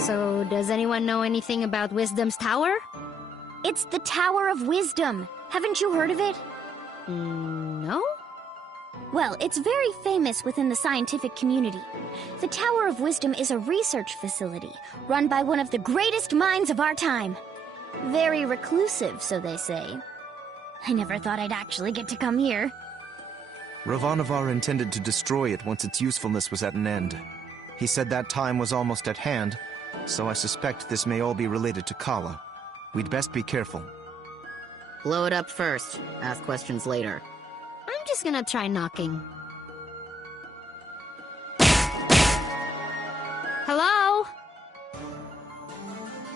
So, does anyone know anything about Wisdom's Tower? It's the Tower of Wisdom. Haven't you heard of it? No? Well, it's very famous within the scientific community. The Tower of Wisdom is a research facility run by one of the greatest minds of our time. Very reclusive, so they say. I never thought I'd actually get to come here. Ravanavar intended to destroy it once its usefulness was at an end. He said that time was almost at hand, so I suspect this may all be related to Kala. We'd best be careful. Blow it up first. Ask questions later. I'm just gonna try knocking. Hello?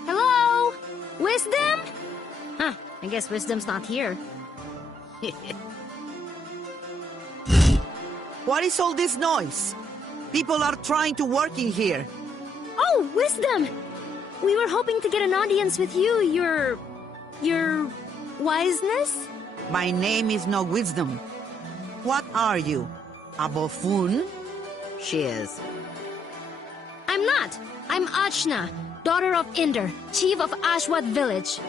Hello? Wisdom? Huh, I guess Wisdom's not here. What is all this noise? People are trying to work in here. Oh, Wisdom! We were hoping to get an audience with you, your wiseness? My name is no Wisdom. What are you? A buffoon? She is. I'm not. I'm Achna, daughter of Inder, chief of Ashwat village.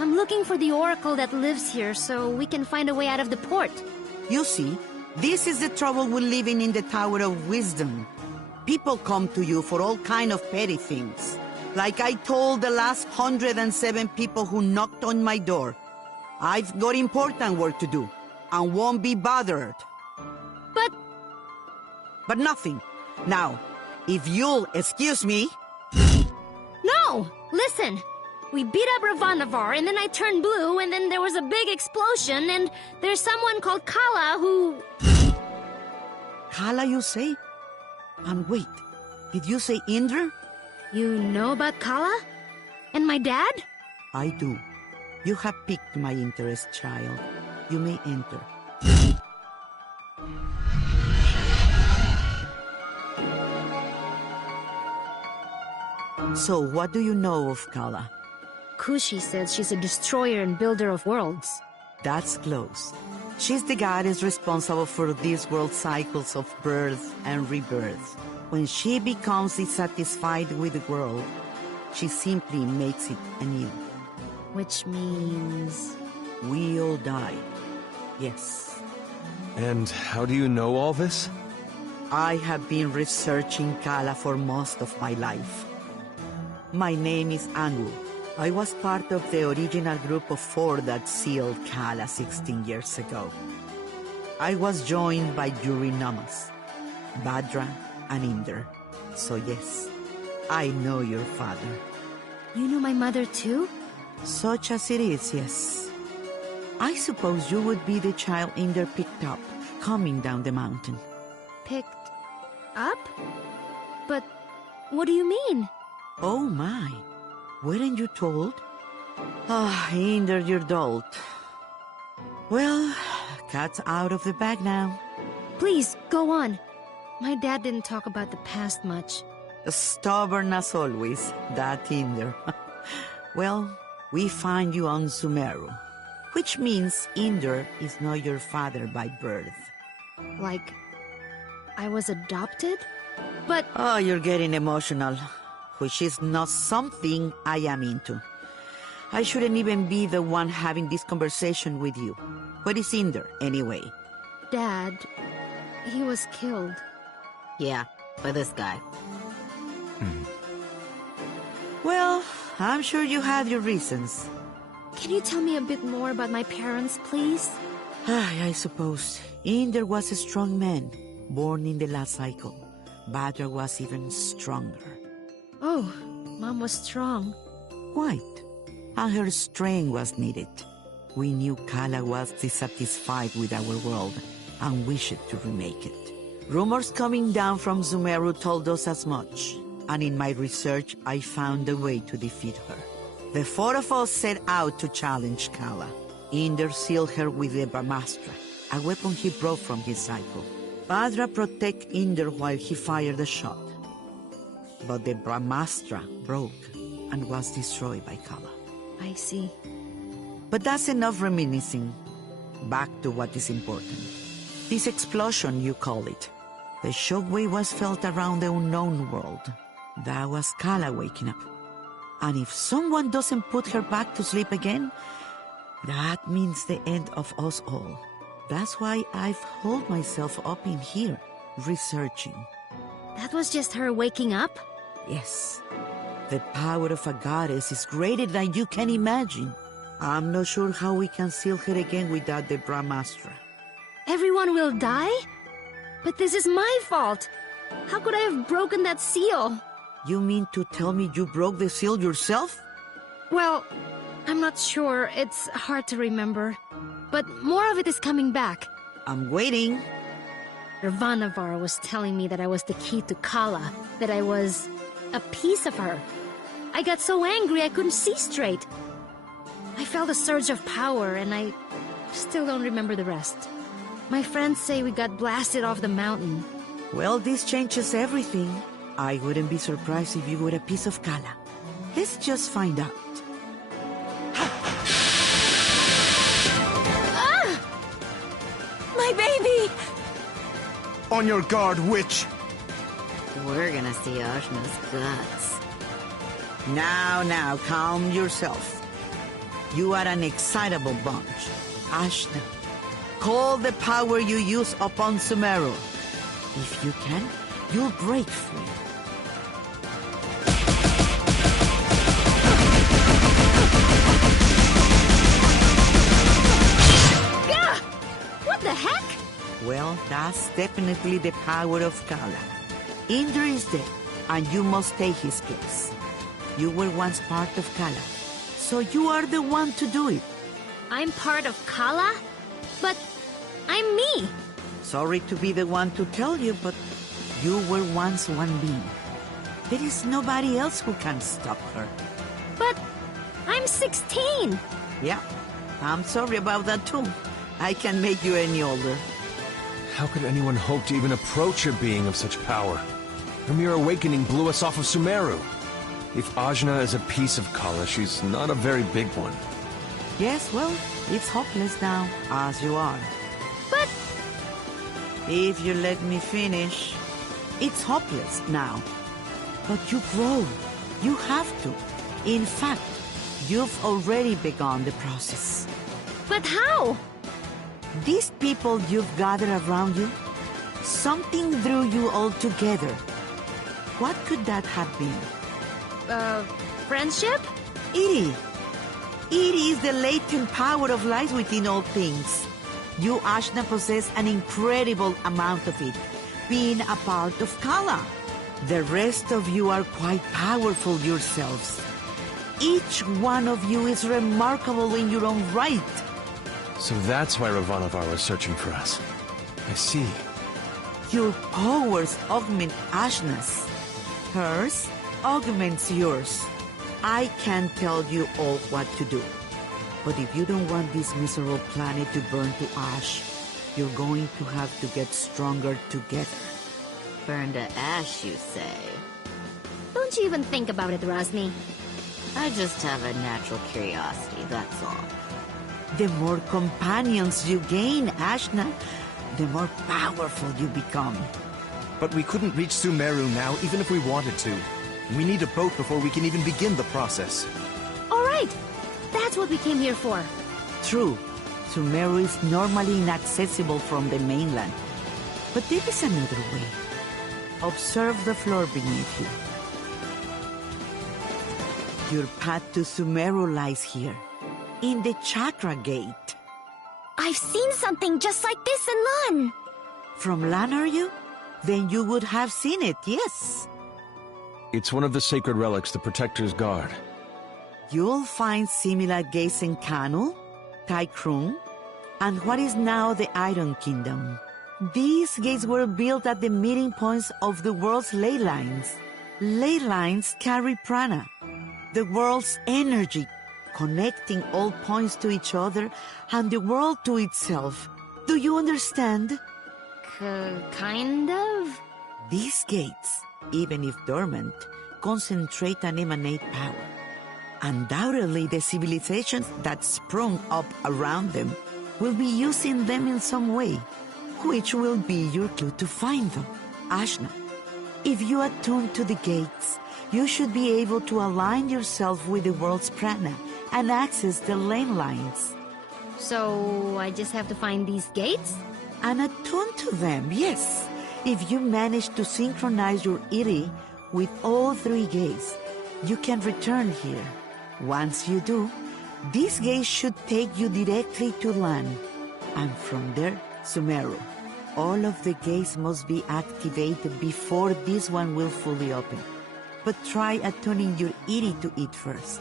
I'm looking for the oracle that lives here so we can find a way out of the port. You see, this is the trouble with living in the Tower of Wisdom. People come to you for all kind of petty things. Like I told the last 107 people who knocked on my door. I've got important work to do, and won't be bothered. But nothing. Now, if you'll excuse me... No! Listen! We beat up Ravanavar, and then I turned blue, and then there was a big explosion, and there's someone called Kala who... Kala, you say? And wait, did you say Indra? You know about Kala? And my dad? I do. You have piqued my interest, child. You may enter. So, what do you know of Kala? Kushi says she's a destroyer and builder of worlds. That's close. She's the goddess responsible for these world cycles of birth and rebirth. When she becomes dissatisfied with the world, she simply makes it anew. Which means... we all die. Yes. And how do you know all this? I have been researching Kala for most of my life. My name is Anu. I was part of the original group of 4 that sealed Kala 16 years ago. I was joined by Yuri Namas, Badra, and Inder. So yes, I know your father. You know my mother too? Such as it is, yes. I suppose you would be the child Inder picked up, coming down the mountain. Picked up? But what do you mean? Oh my, weren't you told? Ah, Inder, you're dolt. Well, cat's out of the bag now. Please, go on. My dad didn't talk about the past much. Stubborn as always, that Inder. Well, we find you on Sumeru, which means Inder is not your father by birth. Like, I was adopted? But... Oh, you're getting emotional, which is not something I am into. I shouldn't even be the one having this conversation with you. Where is Inder, anyway? Dad, he was killed. Yeah, by this guy. Well, I'm sure you had your reasons. Can you tell me a bit more about my parents, please? I suppose. Inder was a strong man, born in the last cycle. Badra was even stronger. Oh, Mom was strong. Quite. And her strength was needed. We knew Kala was dissatisfied with our world and wished to remake it. Rumors coming down from Sumeru told us as much, and in my research I found a way to defeat her. The 4 of us set out to challenge Kala. Inder sealed her with the Brahmastra, a weapon he brought from his cycle. Badra protected Inder while he fired a shot. But the Brahmastra broke and was destroyed by Kala. I see. But that's enough reminiscing. Back to what is important. This explosion, you call it. The shockwave was felt around the unknown world. That was Kala waking up. And if someone doesn't put her back to sleep again, that means the end of us all. That's why I've holed myself up in here, researching. That was just her waking up? Yes. The power of a goddess is greater than you can imagine. I'm not sure how we can seal her again without the Brahmastra. Everyone will die? But this is my fault. How could I have broken that seal? You mean to tell me you broke the seal yourself? Well, I'm not sure. It's hard to remember. But more of it is coming back. I'm waiting. Ravanavar was telling me that I was the key to Kala, that I was a piece of her. I got so angry I couldn't see straight. I felt a surge of power, and I still don't remember the rest. My friends say we got blasted off the mountain. Well, this changes everything. I wouldn't be surprised if you were a piece of Kala. Let's just find out. Ah! My baby! On your guard, witch! We're gonna see Ajna's guts. Now, calm yourself. You are an excitable bunch. Ajna, call the power you use upon Sumeru. If you can, you'll break free. Gah! What the heck? Well, that's definitely the power of Kala. Indra is dead, and you must take his place. You were once part of Kala, so you are the one to do it. I'm part of Kala? But I'm me. Sorry to be the one to tell you, but you were once one being. There is nobody else who can stop her. But I'm 16. Yeah, I'm sorry about that too. I can't make you any older. How could anyone hope to even approach a being of such power? Her mere awakening blew us off of Sumeru. If Ajna is a piece of Kala, she's not a very big one. Yes, well, it's hopeless now, as you are. But If you let me finish, it's hopeless now. But you grow. You have to. In fact, you've already begun the process. how? These people you've gathered around you, something drew you all together. What could that have been? Friendship? It is the latent power of life within all things. You, Ajna, possess an incredible amount of it, being a part of Kala. The rest of you are quite powerful yourselves. Each one of you is remarkable in your own right. So that's why Ravanavar was searching for us. I see. Your powers augment Ajna's. Hers augments yours. I can't tell you all what to do. But if you don't want this miserable planet to burn to ash, you're going to have to get stronger together. Burn to ash, you say? Don't you even think about it, Rosny. I just have a natural curiosity, that's all. The more companions you gain, Ajna, the more powerful you become. But we couldn't reach Sumeru now, even if we wanted to. We need a boat before we can even begin the process. All right. That's what we came here for. True, Sumeru is normally inaccessible from the mainland. But there is another way. Observe the floor beneath you. Your path to Sumeru lies here, in the Chakra Gate. I've seen something just like this in Lan. From Lan, are you? Then you would have seen it, yes. It's one of the sacred relics the Protectors guard. You'll find similar gates in Kanu, Kaikrung, and what is now the Iron Kingdom. These gates were built at the meeting points of the world's ley lines. Ley lines carry prana, the world's energy, connecting all points to each other and the world to itself. Do you understand? Kind of? These gates, even if dormant, concentrate and emanate power. Undoubtedly, the civilizations that sprung up around them will be using them in some way, which will be your clue to find them. Ajna, if you attune to the gates, You should be able to align yourself with the world's prana and access the lane lines. So I just have to find these gates? And attune to them, yes. If you manage to synchronize your iri with all three gates, you can return here. Once you do, these gates should take you directly to land. And from there, Sumeru. All of the gates must be activated before this one will fully open. But try attuning your iri to it first.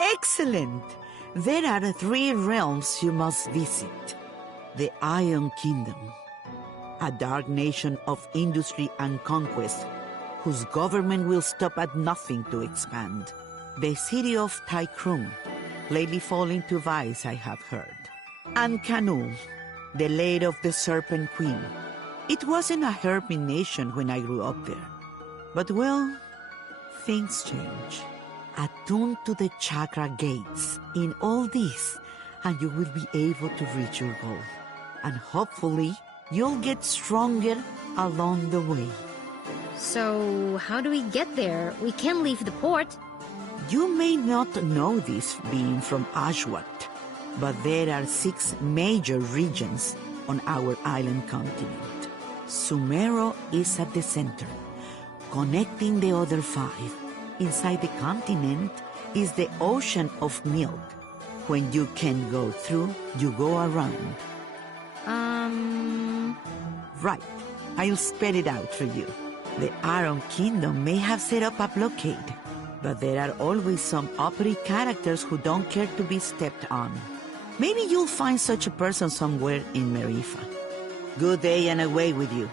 Excellent! There are 3 realms you must visit. The Iron Kingdom, a dark nation of industry and conquest, whose government will stop at nothing to expand. The city of Tykrun, lately falling to vice, I have heard. And Kanu, the lair of the Serpent Queen. It wasn't a hermit nation when I grew up there. But well, things change. Attune to the chakra gates in all this, and you will be able to reach your goal. And hopefully, you'll get stronger along the way. So, how do we get there? We can't leave the port. You may not know this being from Ashwat, but there are 6 major regions on our island continent. Sumeru is at the center, connecting the other 5. Inside the continent is the ocean of milk. When you can go through, you go around. Right. I'll spell it out for you. The Iron Kingdom may have set up a blockade, but there are always some uppity characters who don't care to be stepped on. Maybe you'll find such a person somewhere in Marifa. Good day and away with you.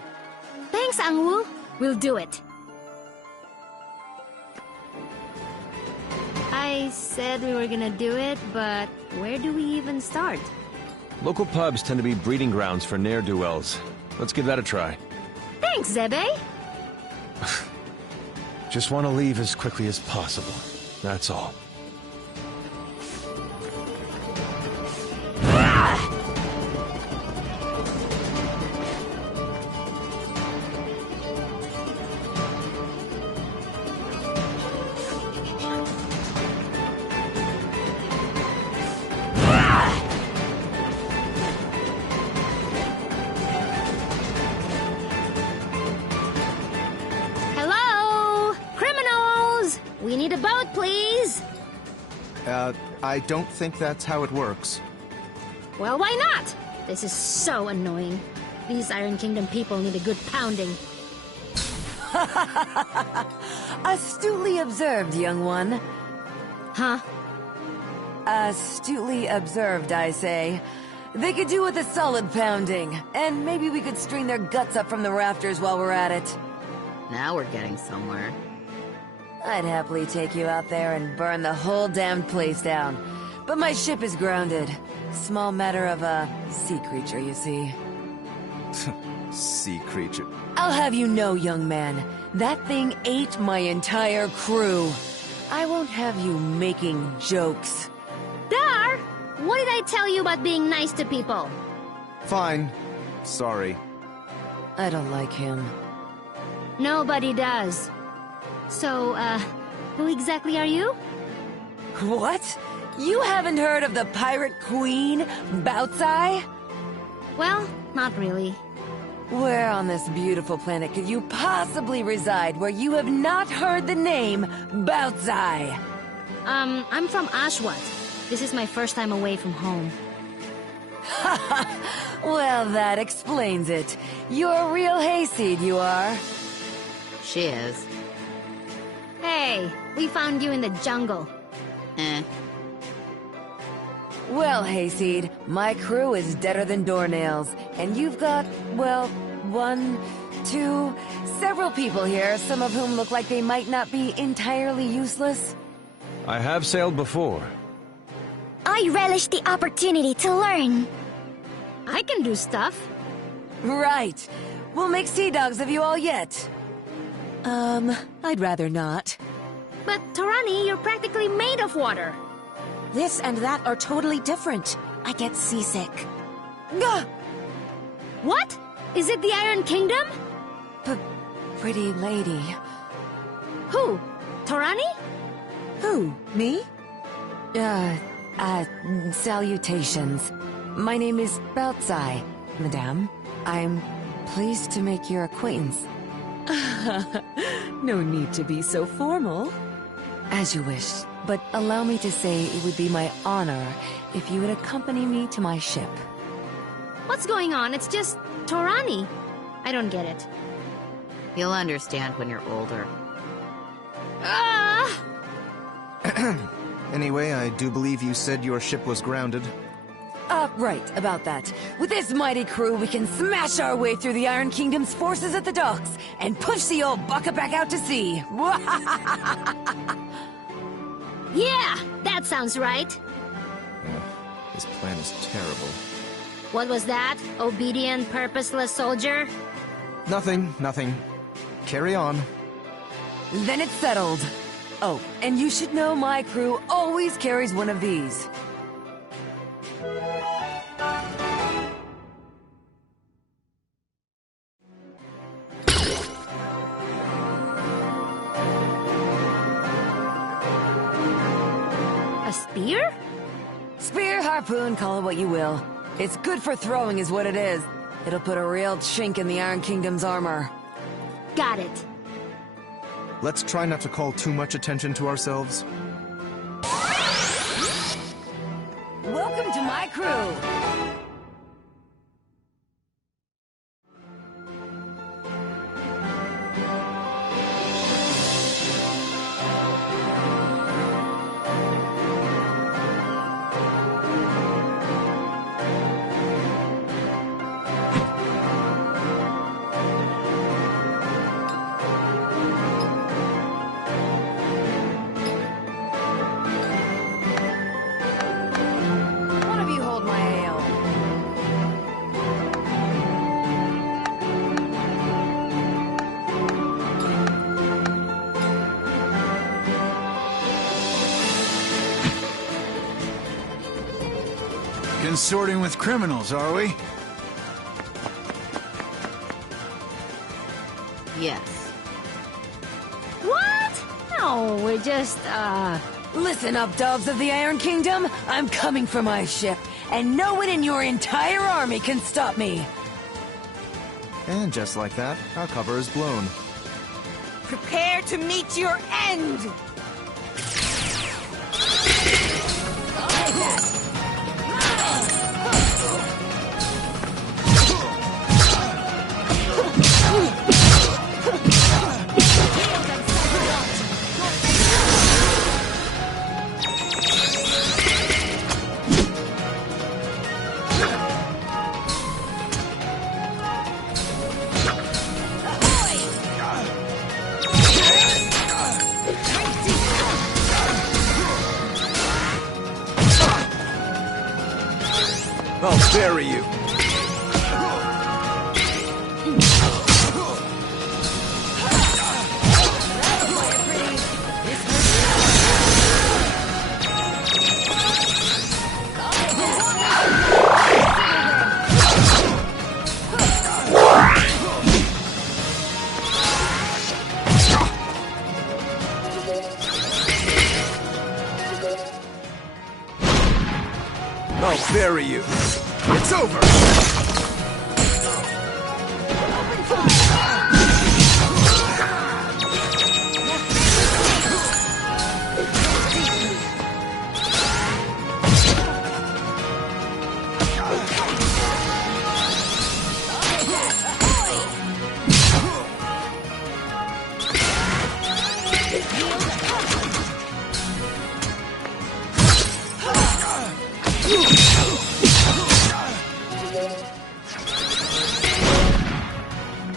Thanks, Angwu. We'll do it. I said we were gonna do it, but where do we even start? Local pubs tend to be breeding grounds for ne'er-do-wells. Let's give that a try. Thanks, Zebe. Just want to leave as quickly as possible. That's all. We need a boat, please! I don't think that's how it works. Well, why not? This is so annoying. These Iron Kingdom people need a good pounding. Astutely observed, young one. Huh? Astutely observed, I say. They could do with a solid pounding, and maybe we could string their guts up from the rafters while we're at it. Now we're getting somewhere. I'd happily take you out there and burn the whole damned place down. But my ship is grounded. Small matter of a sea creature, you see. Sea creature. I'll have you know, young man, that thing ate my entire crew. I won't have you making jokes. Dar! What did I tell you about being nice to people? Fine. Sorry. I don't like him. Nobody does. So, who exactly are you? What? You haven't heard of the pirate queen, Baotsai? Well, not really. Where on this beautiful planet could you possibly reside where you have not heard the name Baotsai? I'm from Ashwat. This is my first time away from home. Well, that explains it. You're a real hayseed, you are. She is. Hey, we found you in the jungle. Well, hayseed, my crew is deader than doornails, and you've got, well, 1, 2, several people here, some of whom look like they might not be entirely useless. I have sailed before. I relish the opportunity to learn. I can do stuff. Right. We'll make sea dogs of you all yet. I'd rather not. But, Torani, you're practically made of water. This and that are totally different. I get seasick. Gah! What? Is it the Iron Kingdom? Pretty lady. Who? Torani? Who? Me? Salutations. My name is Beltzai, madame. I'm pleased to make your acquaintance. No need to be so formal. As you wish, but allow me to say it would be my honor if you would accompany me to my ship. What's going on? It's just Torani. I don't get it. You'll understand when you're older. Ah! Anyway, I do believe you said your ship was grounded. Right, about that. With this mighty crew, we can smash our way through the Iron Kingdom's forces at the docks and push the old bucket back out to sea. Yeah, that sounds right. This plan is terrible. What was that? Obedient, purposeless soldier? Nothing. Carry on. Then it's settled. Oh, and you should know my crew always carries one of these. A spear? Spear, harpoon, call it what you will. It's good for throwing is what it is. It'll put a real chink in the Iron Kingdom's armor. Got it. Let's try not to call too much attention to ourselves. Welcome to my crew! One of you hold my ale. Consorting with criminals, are we? Yes. What? No, we're just, Listen up, dogs of the Iron Kingdom. I'm coming for my ship, and no one in your entire army can stop me. And just like that, our cover is blown. Prepare to meet your end! I'll bury you. I'll bury you. It's over!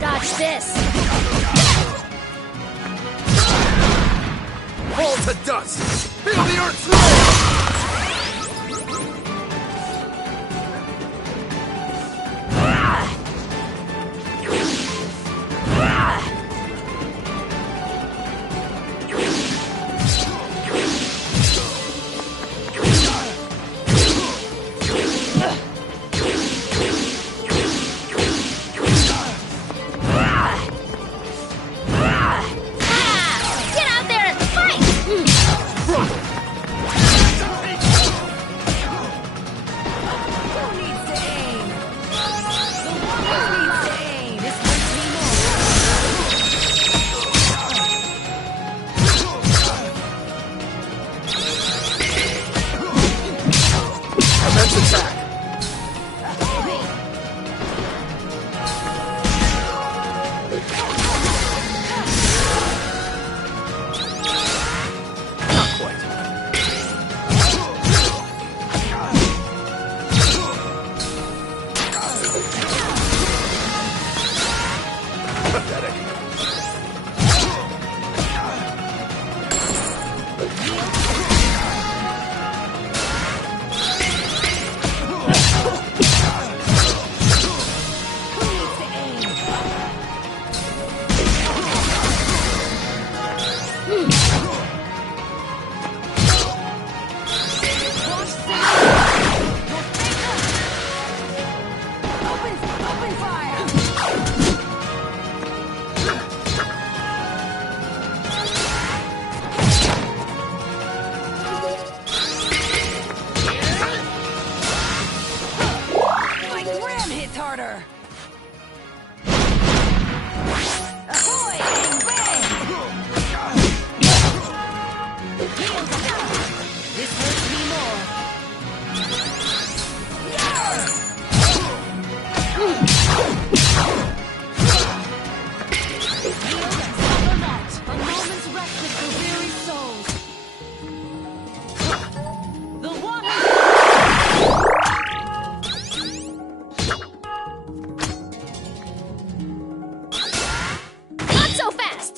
dodge this. Fall to dust! Feel the earth's roar! harder! Ahoy! Bang! This hurts me more. A moment's respite for weary souls. The water... Not so fast!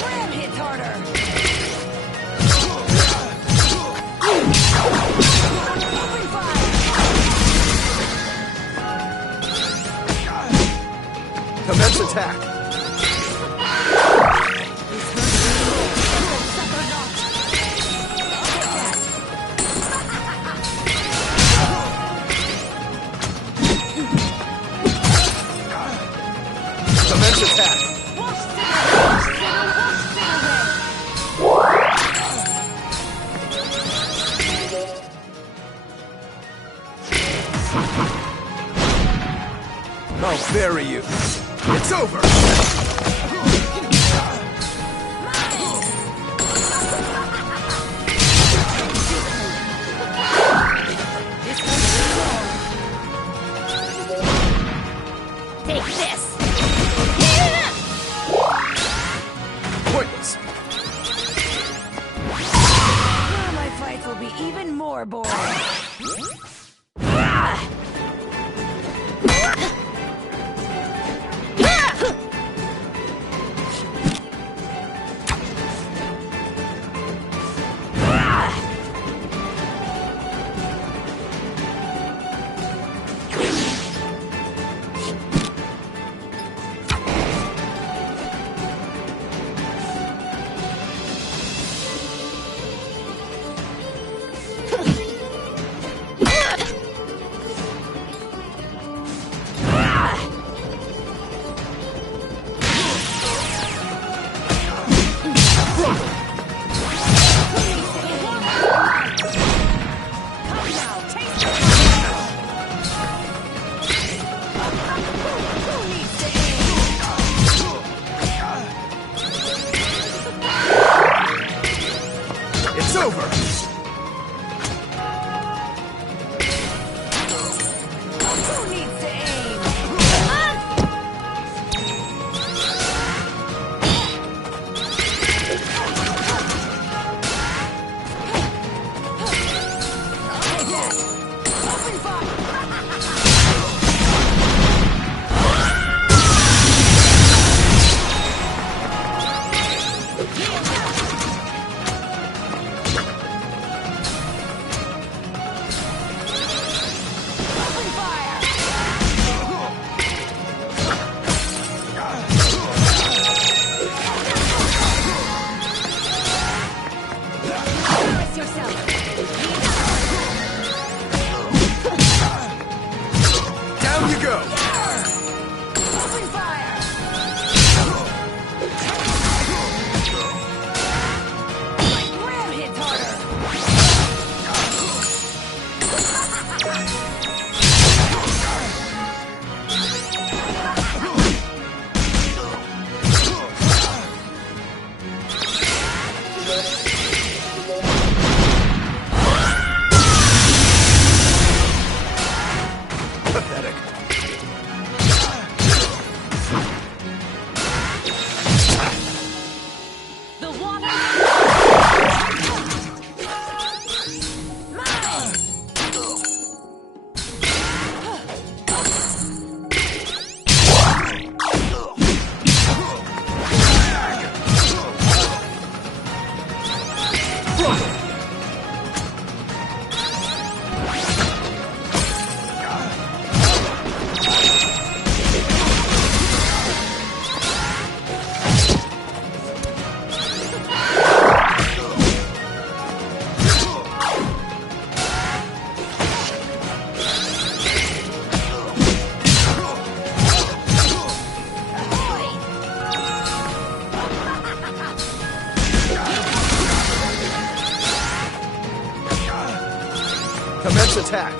Ram hits harder! Open fire! Commence attack! Commence attack! I'll bury you. It's over! Take this! Pointless. Now my fights will be even more boring. It's over! Who needs to aim? Open fire! Open fire! Brace yourself! Down you go! Open fire! Commence attack.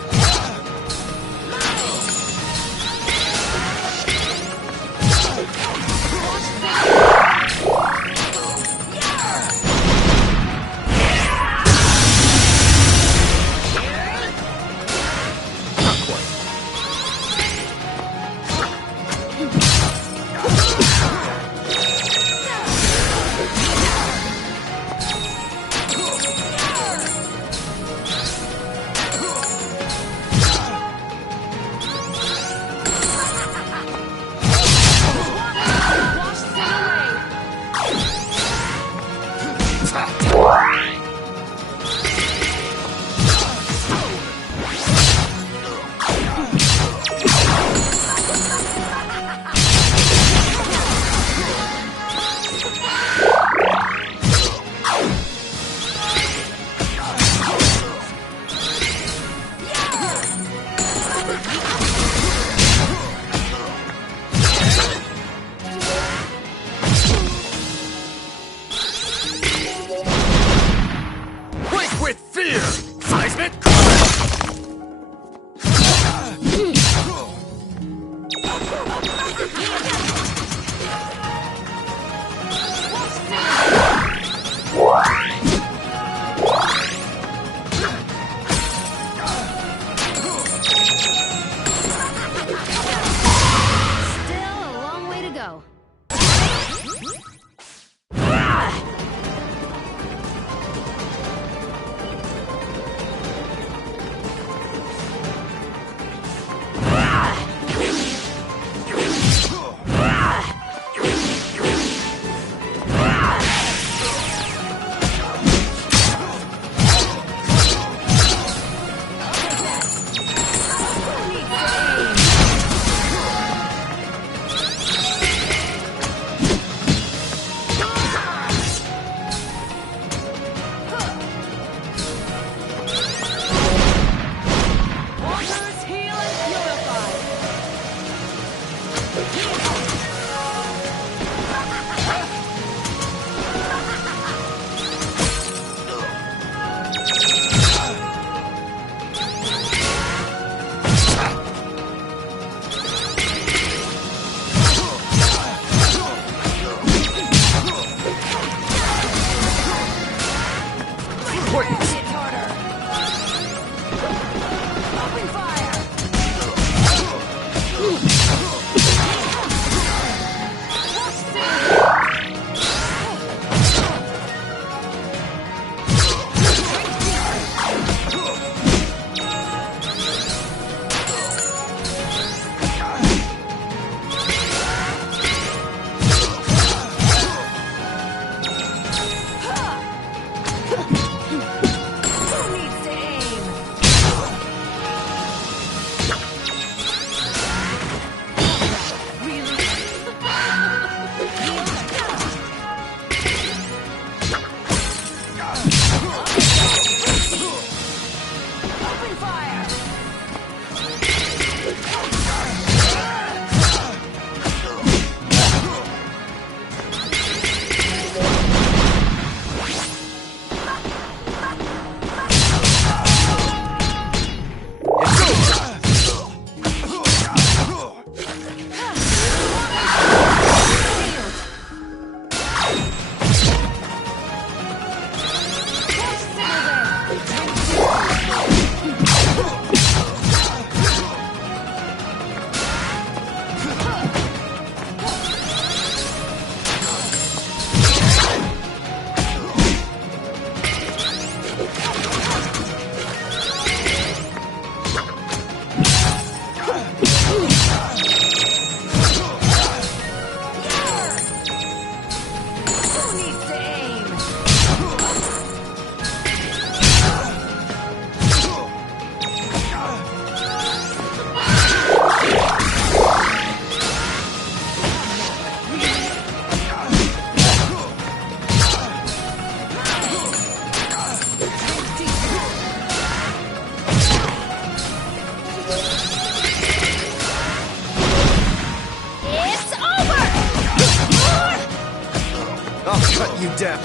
Cut you down.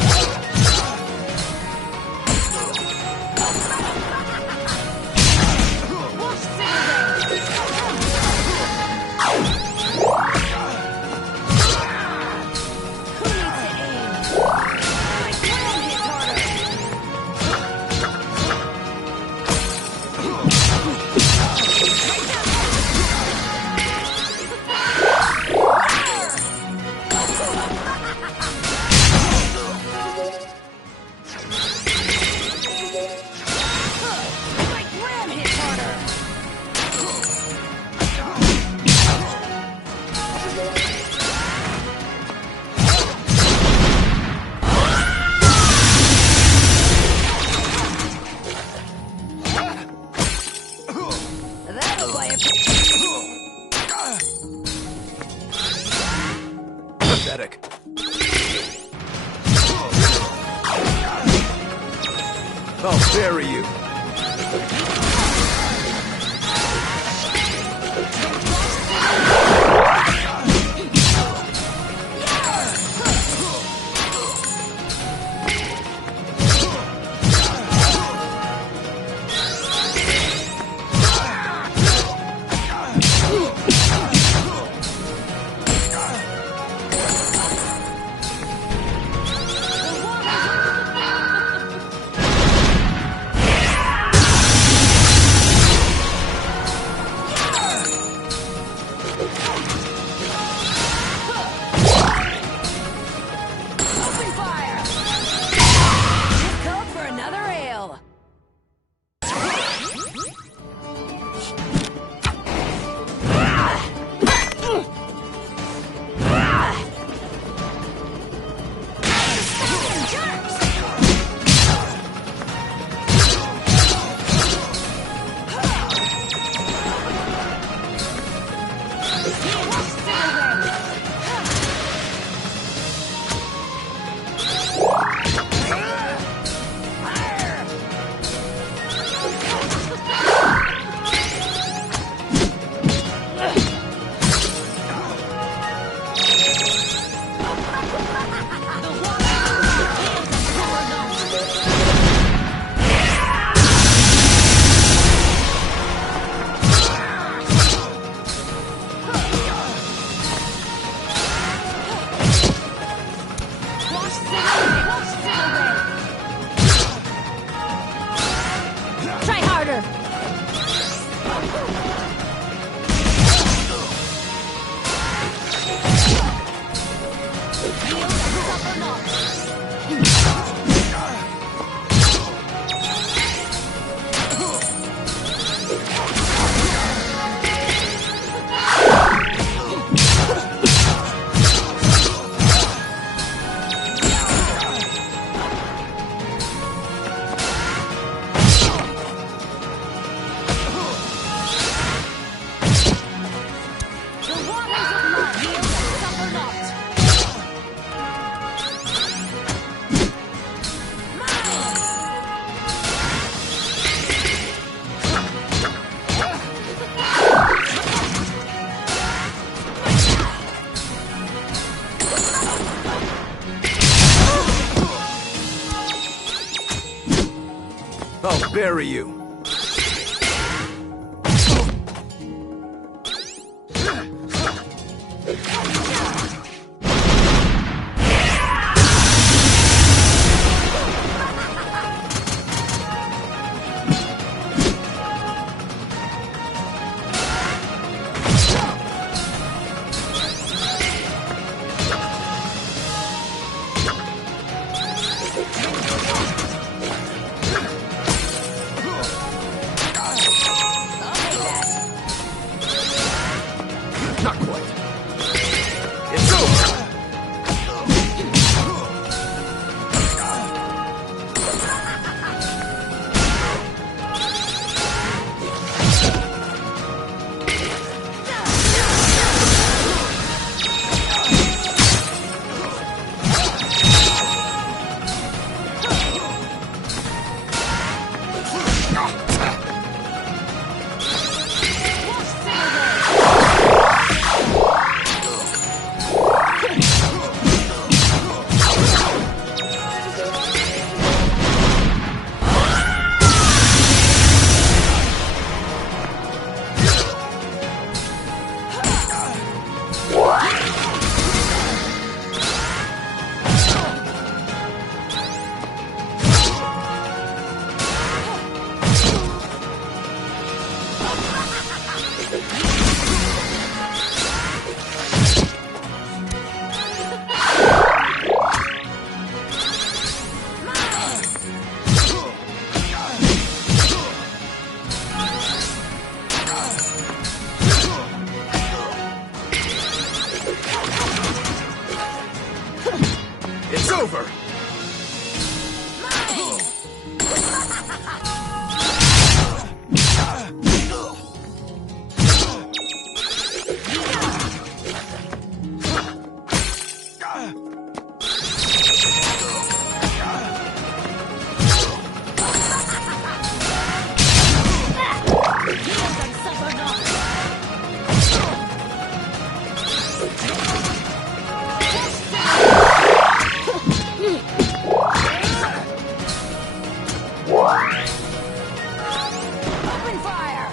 I'll bury you. I'll bury you. Not quite. It's over! It's over! Open fire!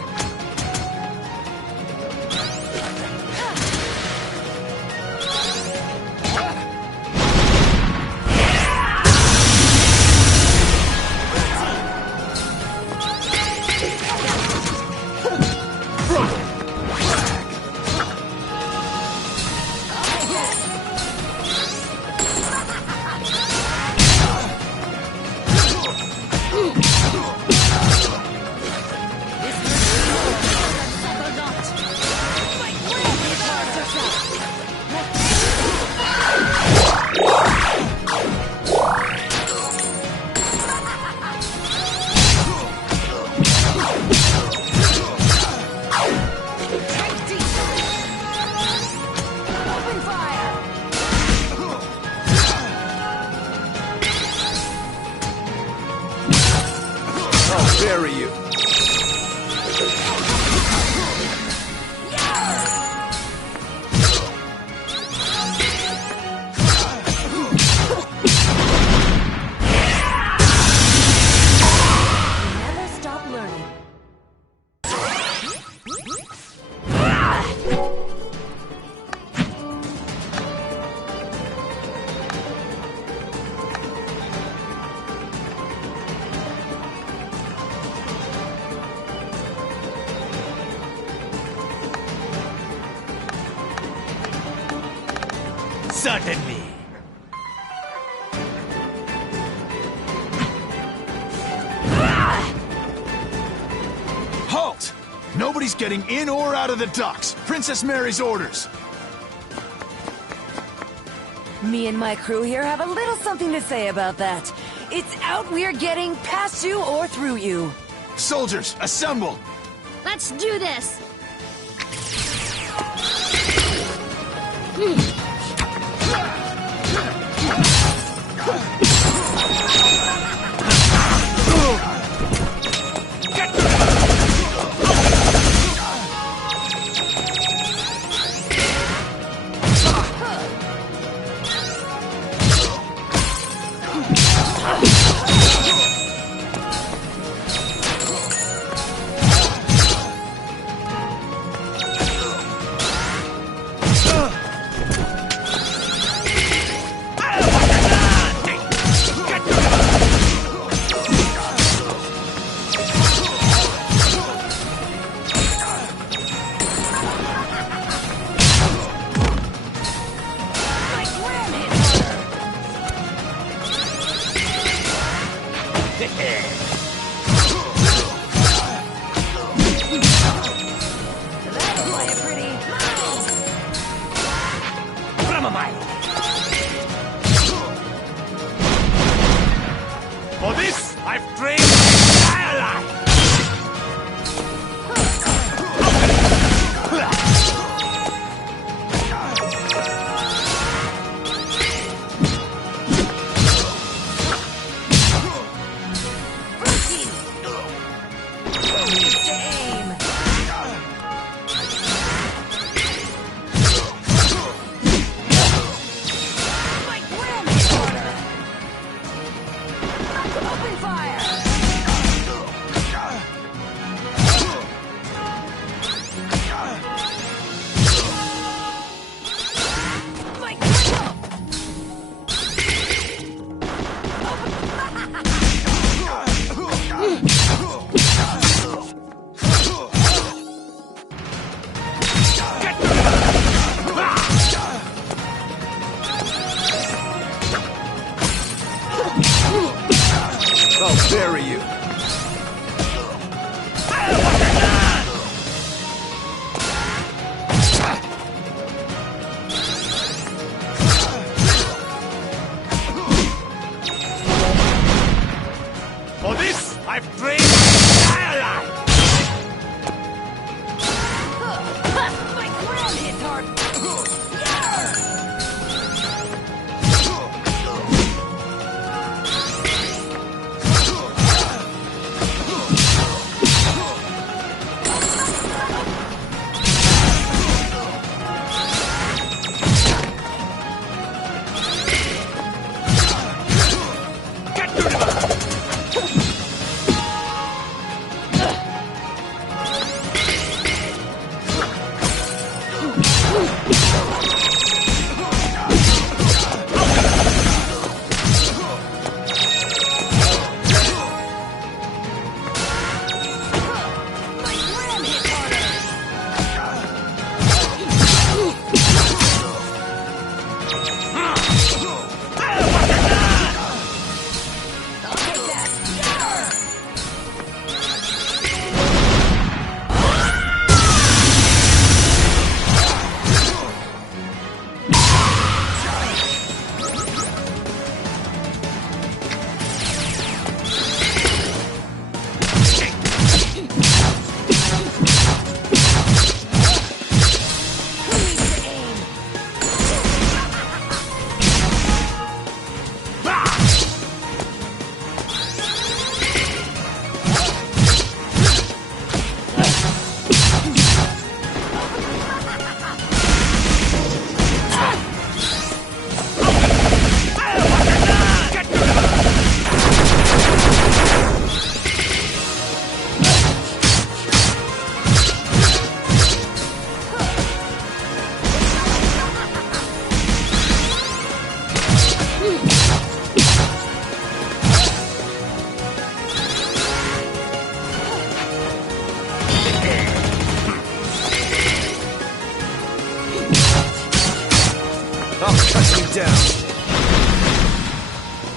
I'll bury you. Never stop learning. Certainly. Halt! Nobody's getting in or out of the docks. Princess Mary's orders. Me and my crew here have a little something to say about that. It's out we're getting past you or through you. Soldiers, assemble! Let's do this! For this, I've trained my entire life! I'll bury you. For this, I've trained my entire life! My ground hits hard.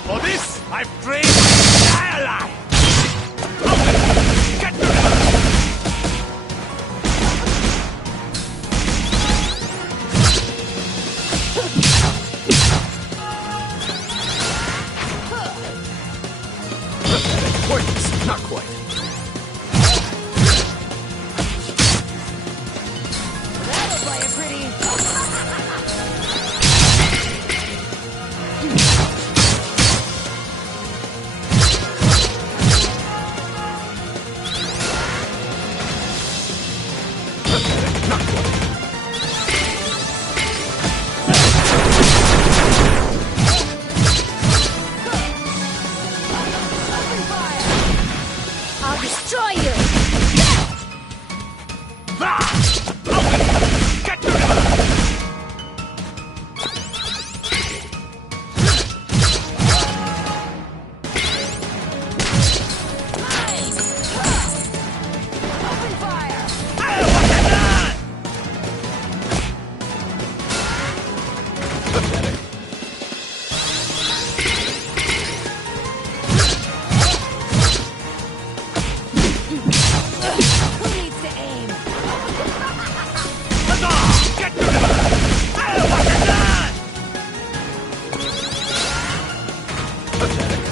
For this, I've trained my ally! Get to the... Pointless, not quite. That'll play it pretty. Not quite. I'll destroy you! Get to the... Open fire! Pathetic. Who needs to aim? Get to the... What is that? Pathetic.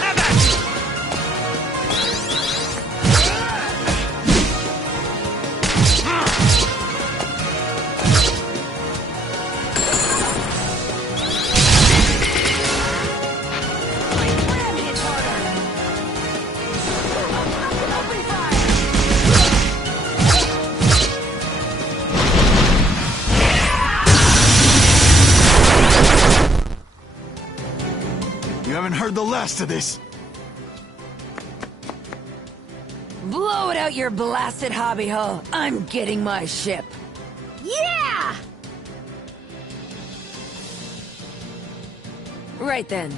Have at you! Ram hits harder! Open fire! You haven't heard the last of this. Blow it out your blasted hobby ho! I'm getting my ship! Yeah! Right then.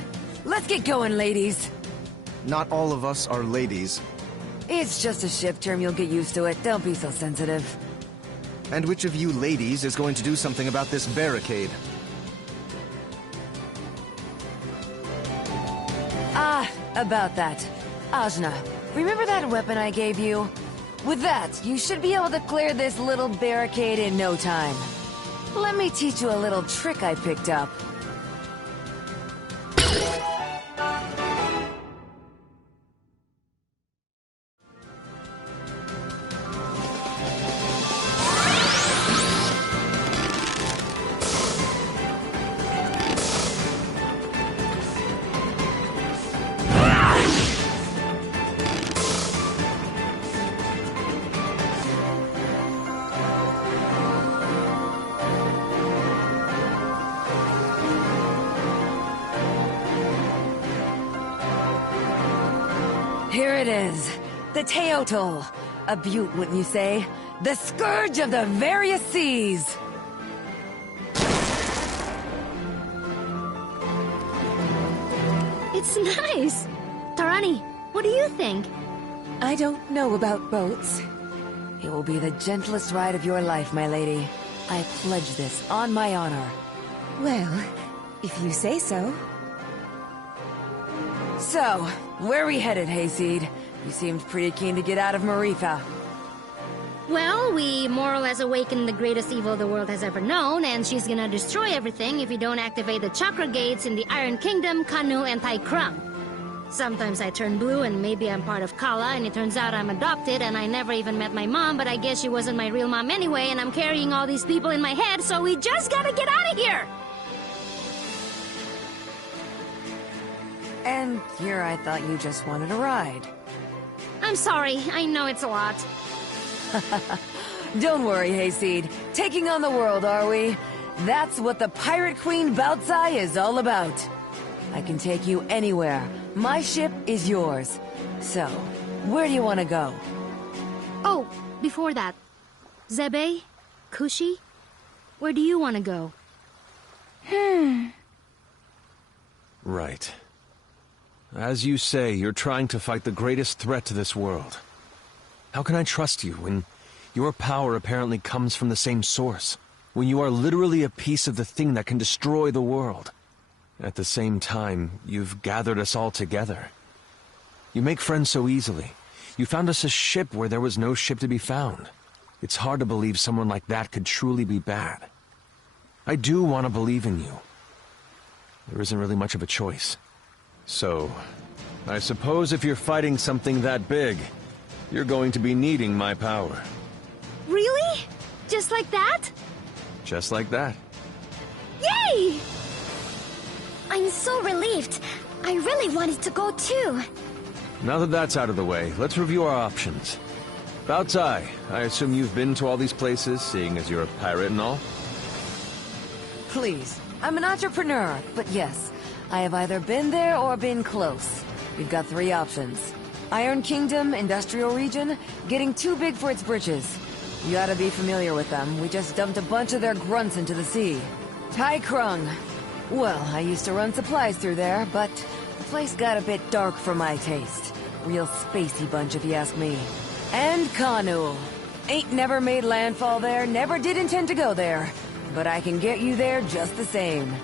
Let's get going, ladies. Not all of us are ladies. It's just a ship term, you'll get used to it. Don't be so sensitive. And which of you ladies is going to do something about this barricade? Ah, about that. Ajna, remember that weapon I gave you? With that, you should be able to clear this little barricade in no time. Let me teach you a little trick I picked up. Here it is. The Teotl. A beaut, wouldn't you say? The scourge of the various seas. It's nice. Tarani, what do you think? I don't know about boats. It will be the gentlest ride of your life, my lady. I pledge this on my honor. Well, if you say so. So, where are we headed, Hayseed? You seemed pretty keen to get out of Marifa. Well, we more or less awakened the greatest evil the world has ever known, and she's gonna destroy everything if we don't activate the chakra gates in the Iron Kingdom, Kanu, and Taikram. Sometimes I turn blue and maybe I'm part of Kala, and it turns out I'm adopted and I never even met my mom, but I guess she wasn't my real mom anyway, and I'm carrying all these people in my head, so we just gotta get out of here! And here I thought you just wanted a ride. I'm sorry, I know it's a lot. Don't worry, Hayseed. Taking on the world, are we? That's what the Pirate Queen Baltzai is all about. I can take you anywhere. My ship is yours. So, where do you want to go? Oh, before that. Zebe? Kushi? Where do you want to go? Right. As you say, you're trying to fight the greatest threat to this world. How can I trust you when your power apparently comes from the same source? When you are literally a piece of the thing that can destroy the world? At the same time, you've gathered us all together. You make friends so easily. You found us a ship where there was no ship to be found. It's hard to believe someone like that could truly be bad. I do want to believe in you. There isn't really much of a choice. So, I suppose if you're fighting something that big, you're going to be needing my power. Really? Just like that? Just like that. Yay! I'm so relieved. I really wanted to go too. Now that that's out of the way, let's review our options. Bao Tsai, I assume you've been to all these places, seeing as you're a pirate and all? Please, I'm an entrepreneur, but yes, I have either been there or been close. We've got 3 options. Iron Kingdom, Industrial Region, getting too big for its britches. You ought to be familiar with them. We just dumped a bunch of their grunts into the sea. Tai Krung. Well, I used to run supplies through there, but the place got a bit dark for my taste. Real spacey bunch if you ask me. And Kanu. Ain't never made landfall there, never did intend to go there. But I can get you there just the same.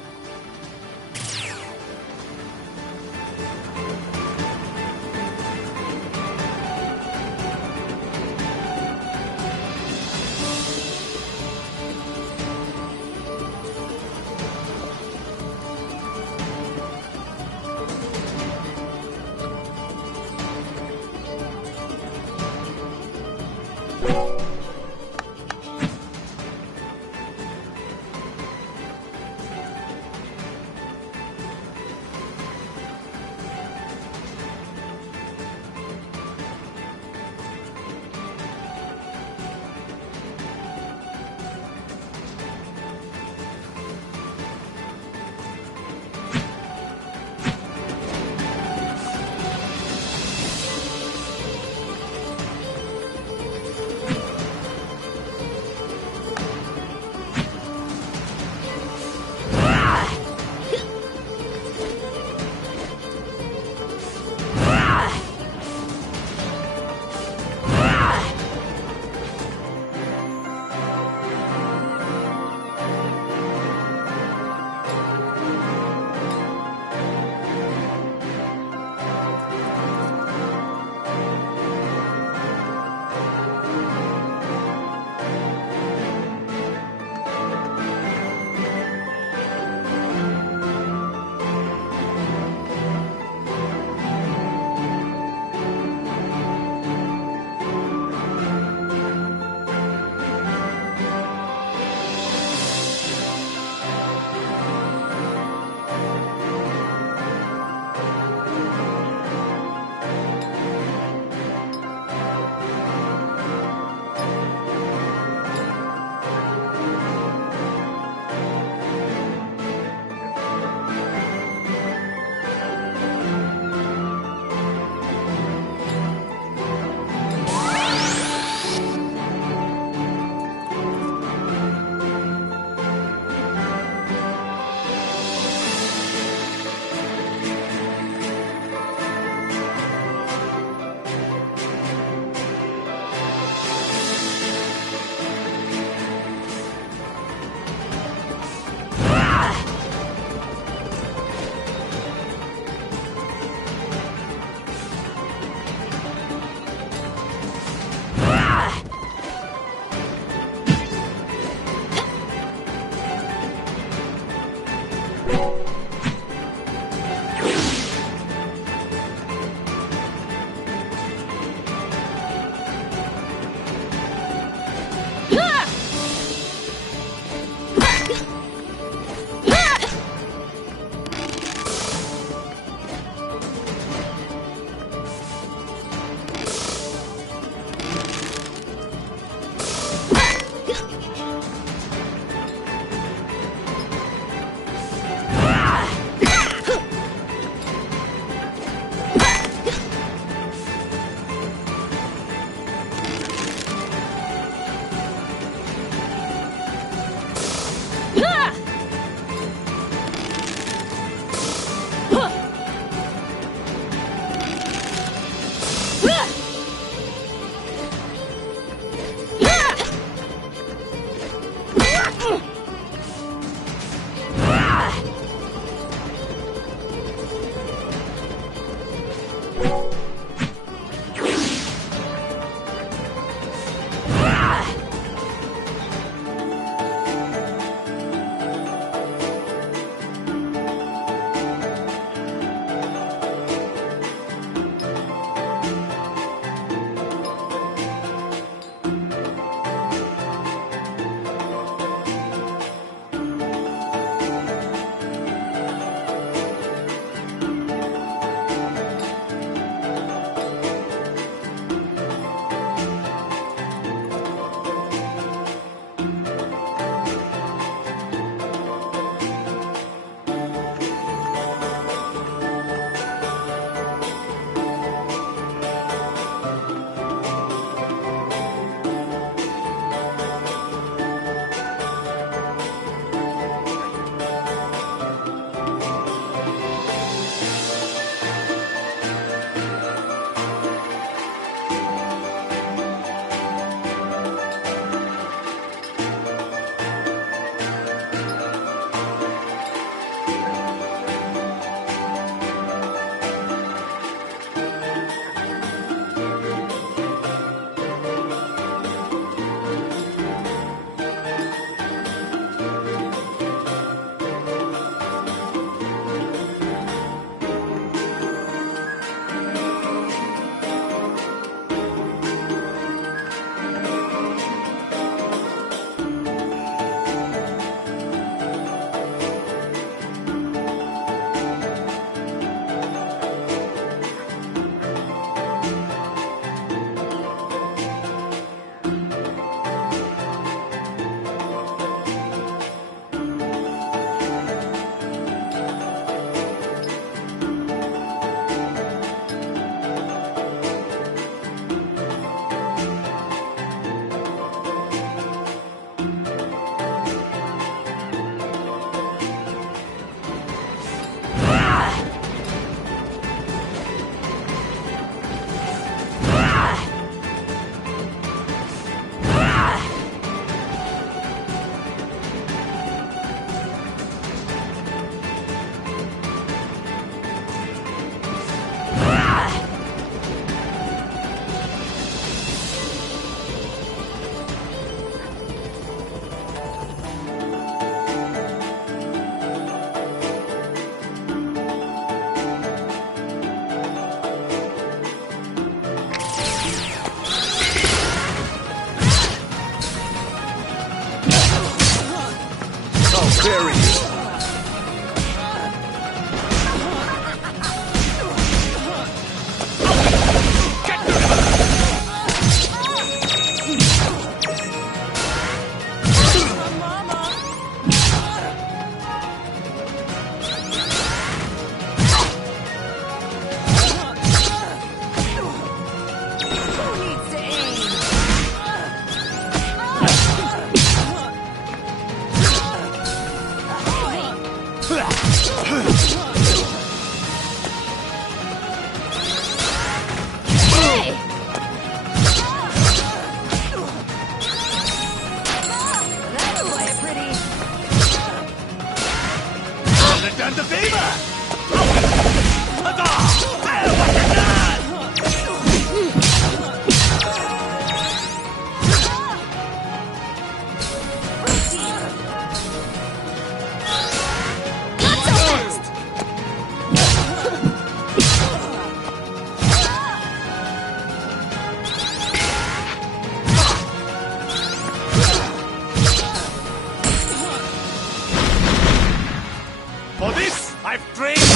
I've trained you to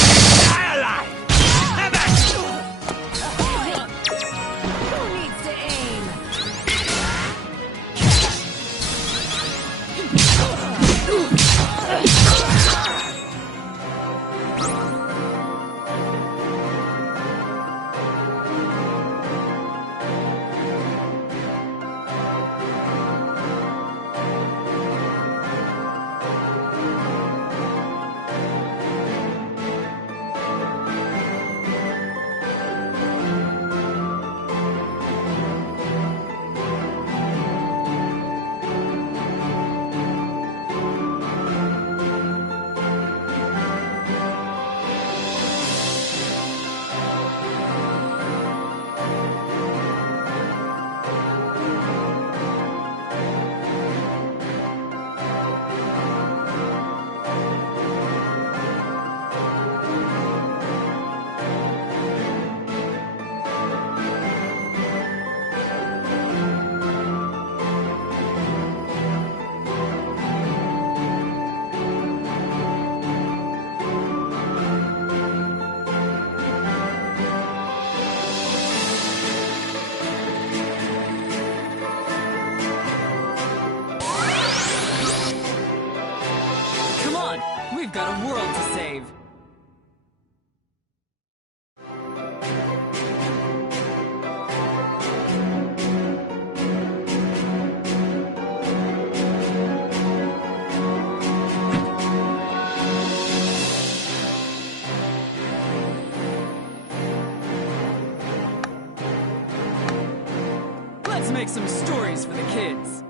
die alive! Have at you! Who needs to aim? Come on! We've got a world to save! Let's make some stories for the kids!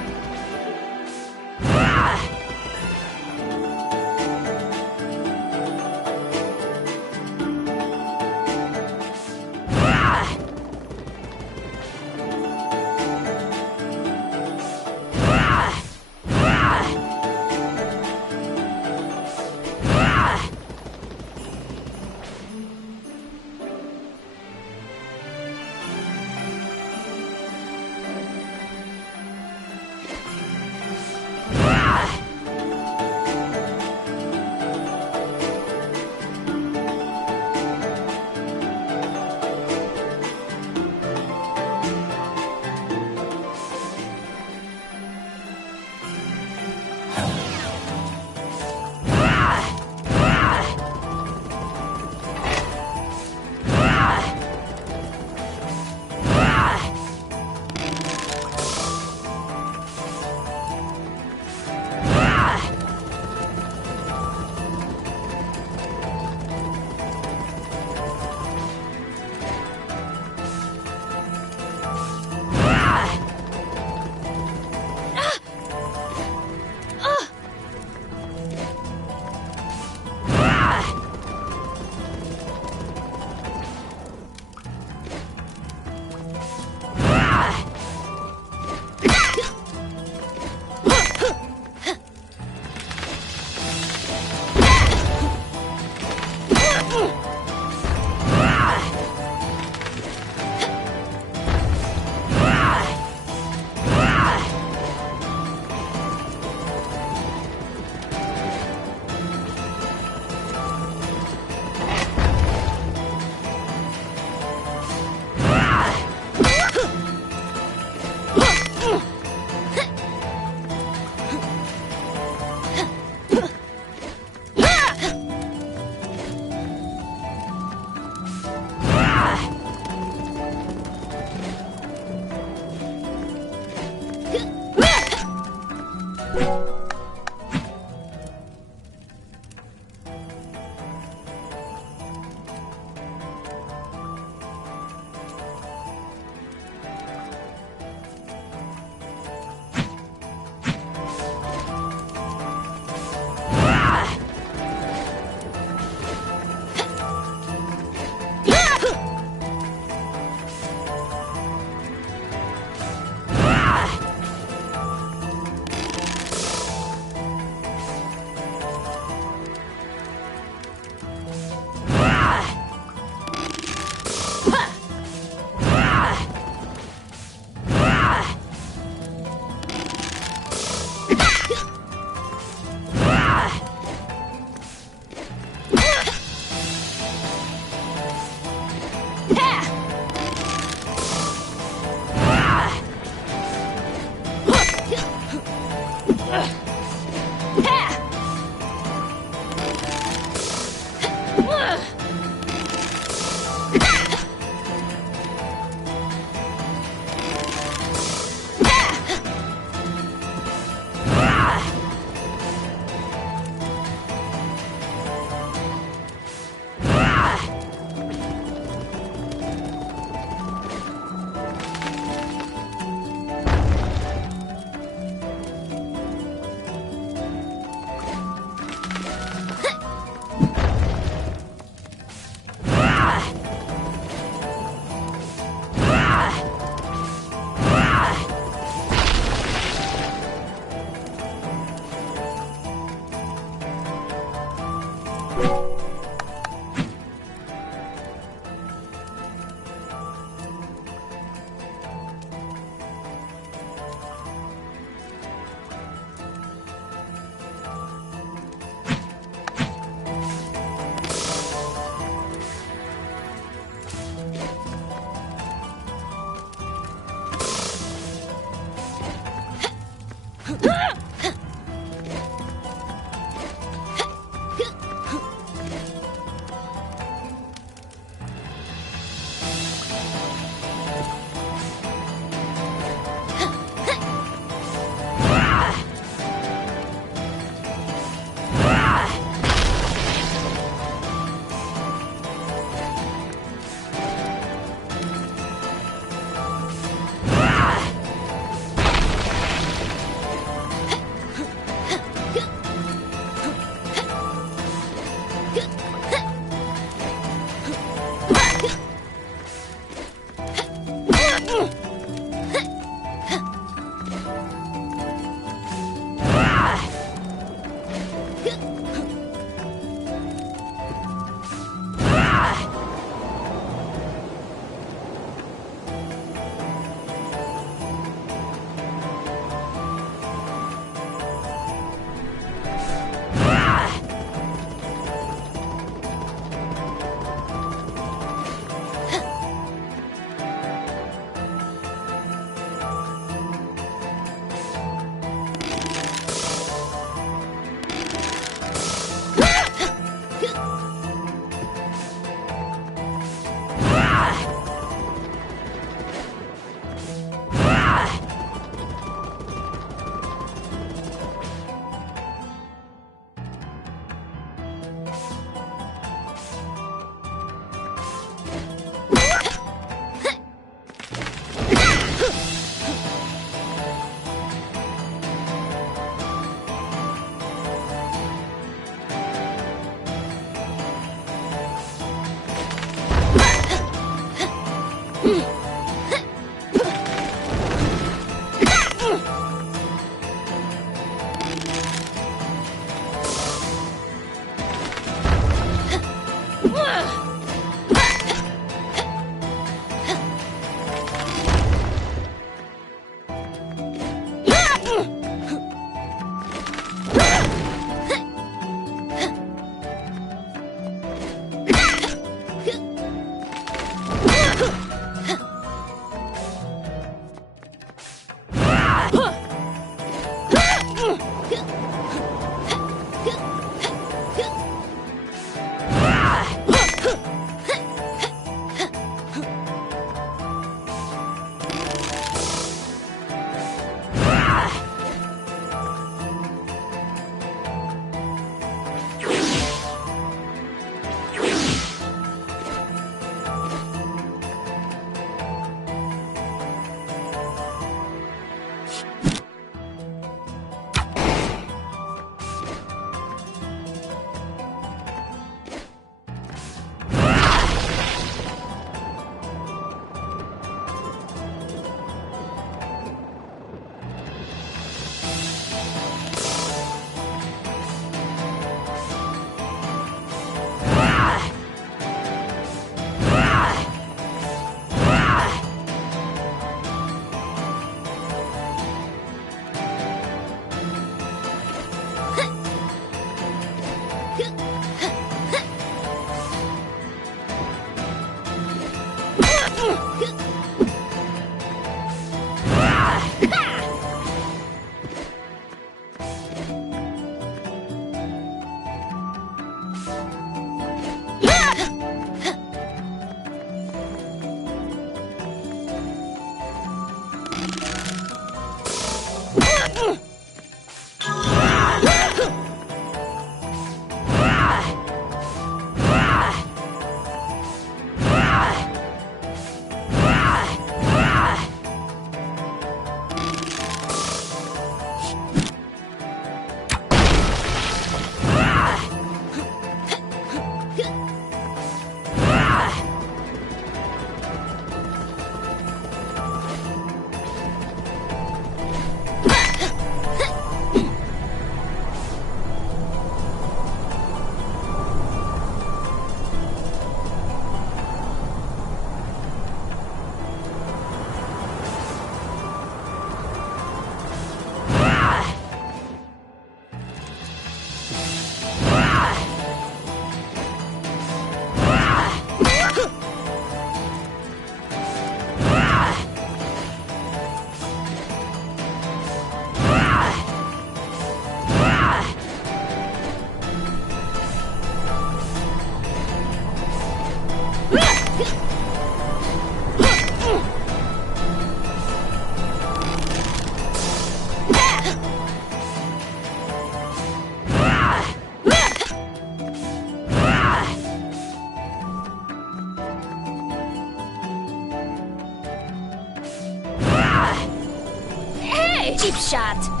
Cheap shot!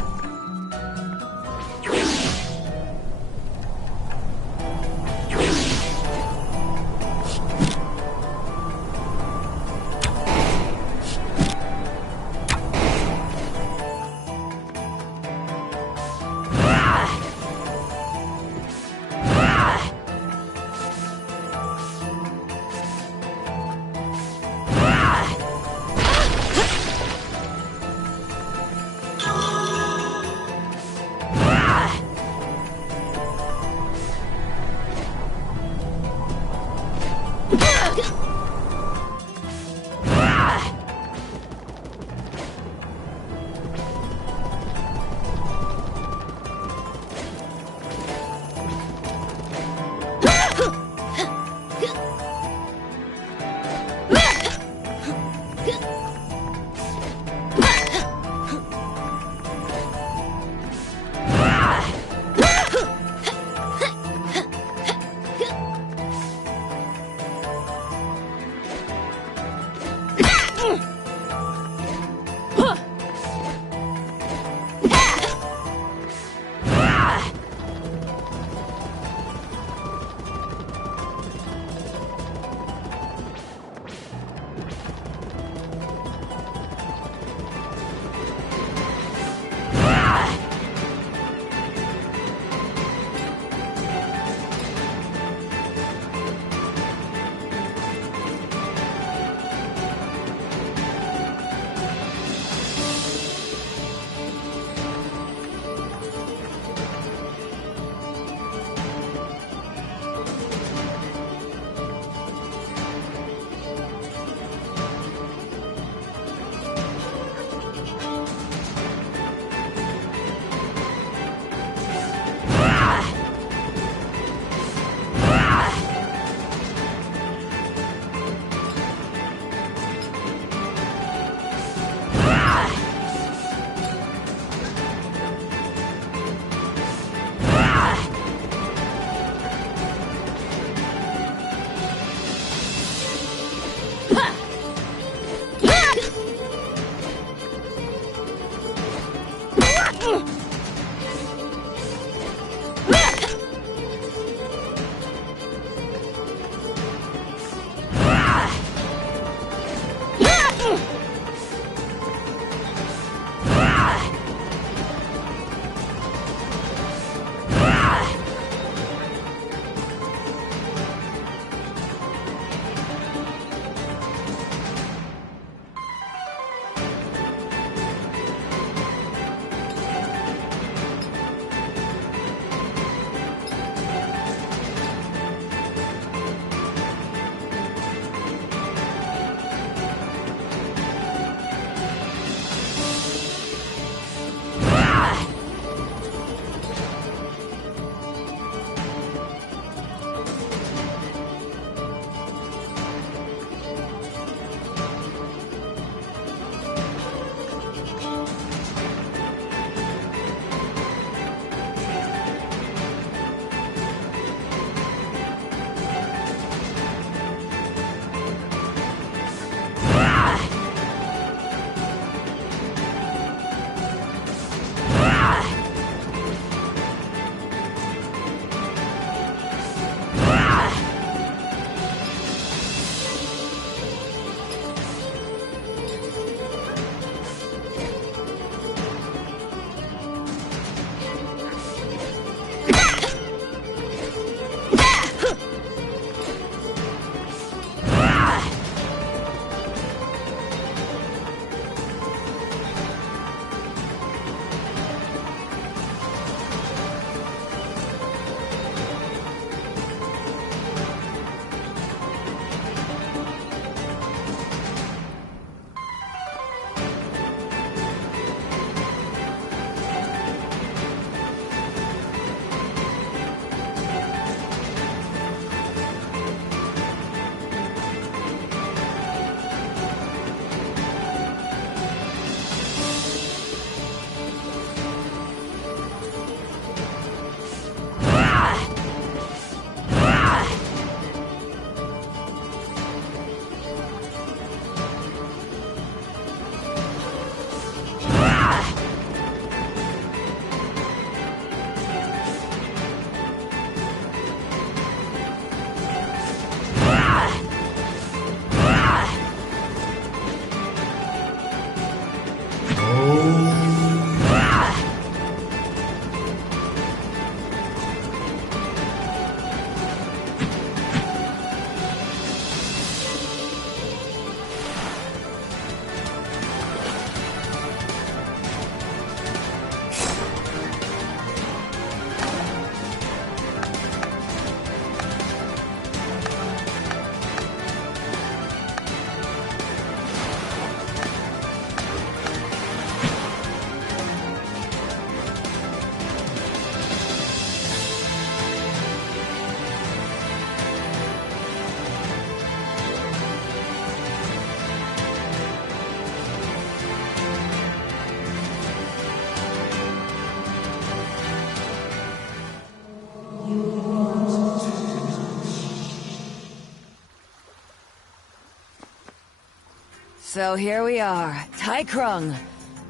So here we are, Tai Krung.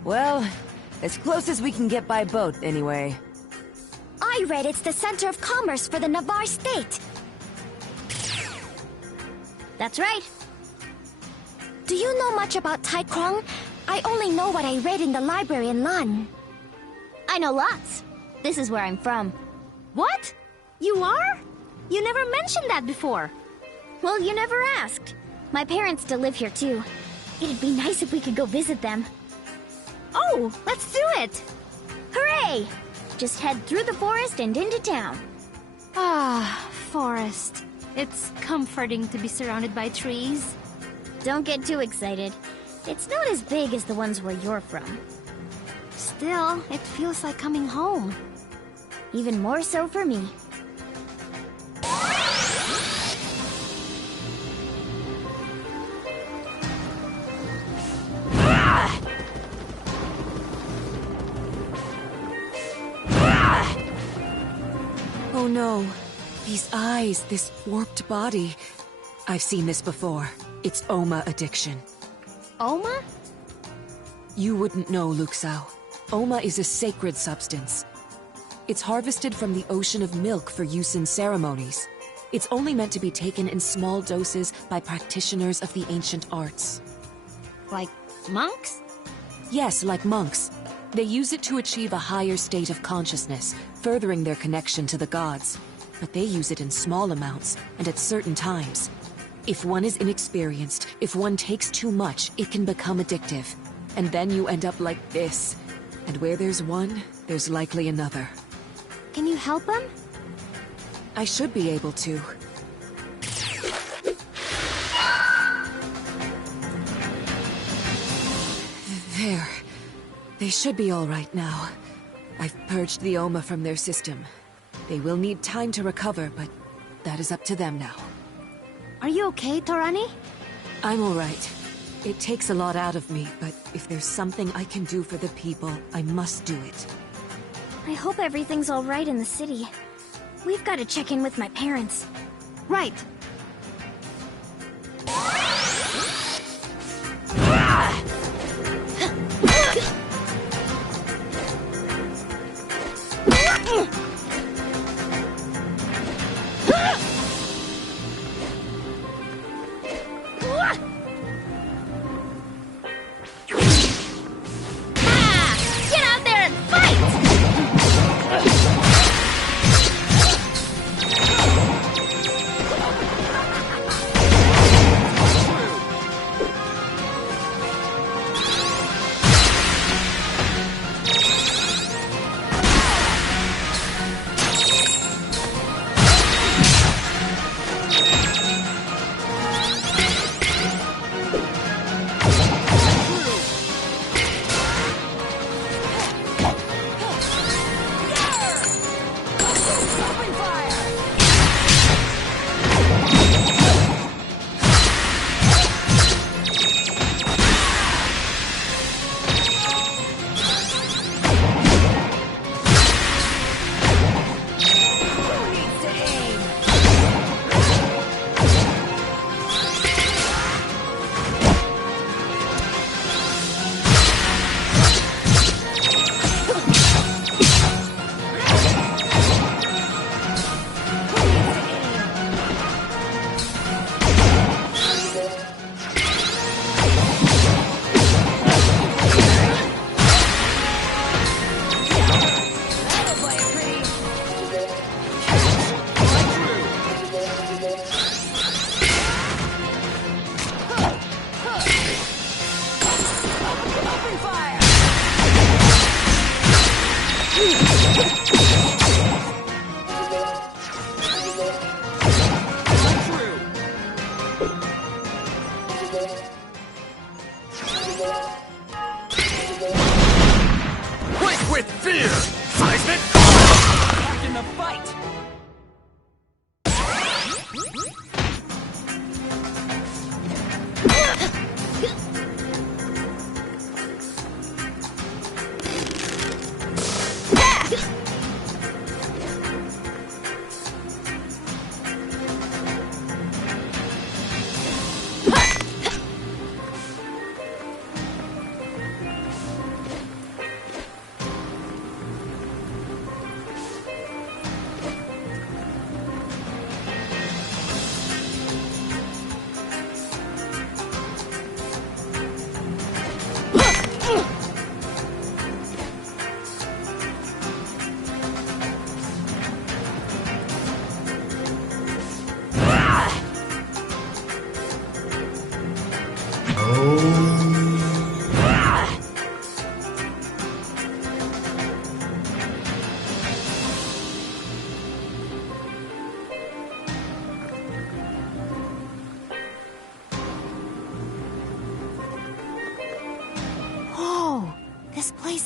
Well, as close as we can get by boat, anyway. I read it's the center of commerce for the Navarre state. That's right. Do you know much about Tai Krung? I only know what I read in the library in Lan. I know lots. This is where I'm from. What? You are? You never mentioned that before. Well, you never asked. My parents still live here too. It'd be nice if we could go visit them. Oh, let's do it! Hooray! Just head through the forest and into town. Ah, forest. It's comforting to be surrounded by trees. Don't get too excited. It's not as big as the ones where you're from. Still, it feels like coming home. Even more so for me. Oh no. These eyes, this warped body. I've seen this before. It's Oma addiction. Oma? You wouldn't know, Luxao. Oma is a sacred substance. It's harvested from the ocean of milk for use in ceremonies. It's only meant to be taken in small doses by practitioners of the ancient arts. Like monks? Yes, like monks. They use it to achieve a higher state of consciousness, furthering their connection to the gods. But they use it in small amounts, and at certain times. If one is inexperienced, if one takes too much, it can become addictive. And then you end up like this. And where there's one, there's likely another. Can you help him? I should be able to. There. They should be all right now. I've purged the Oma from their system. They will need time to recover, but that is up to them now. Are you okay, Torani? I'm all right. It takes a lot out of me, but if there's something I can do for the people, I must do it. I hope everything's all right in the city. We've got to check in with my parents. Right. Get out there and fight!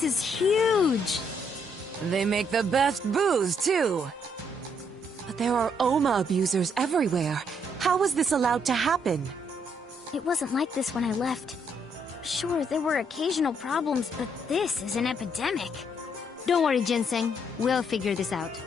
is huge! They make the best booze, too. But there are Oma abusers everywhere. How was this allowed to happen? It wasn't like this when I left. Sure, there were occasional problems, but this is an epidemic. Don't worry, Ginseng. We'll figure this out.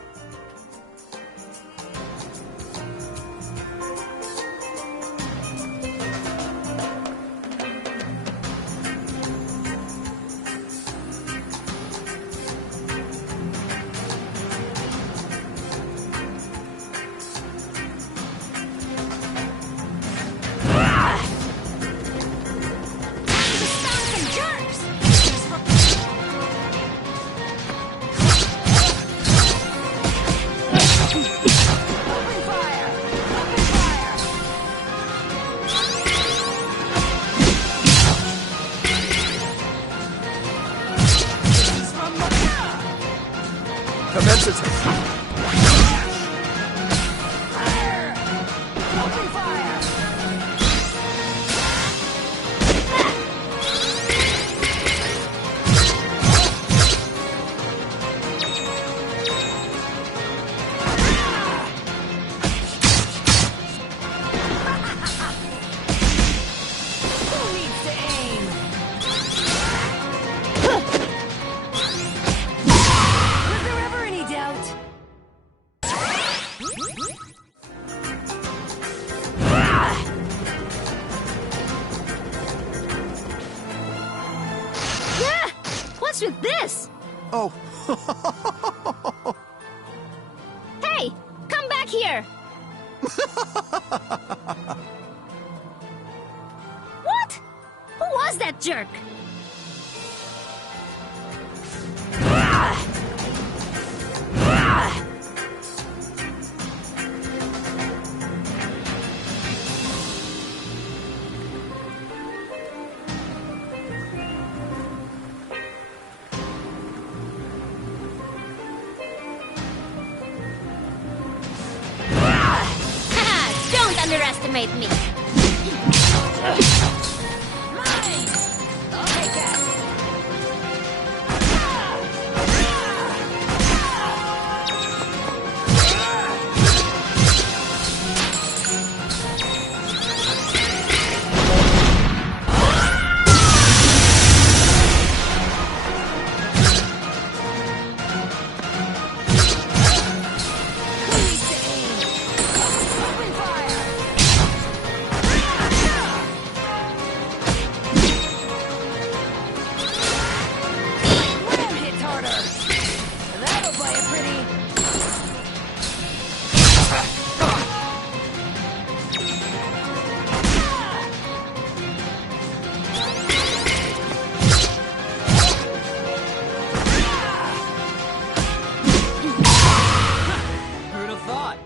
Commence attack. What's with this? Oh. Hey! Come back here! What? Who was that jerk? Don't underestimate me! Who'd have thought?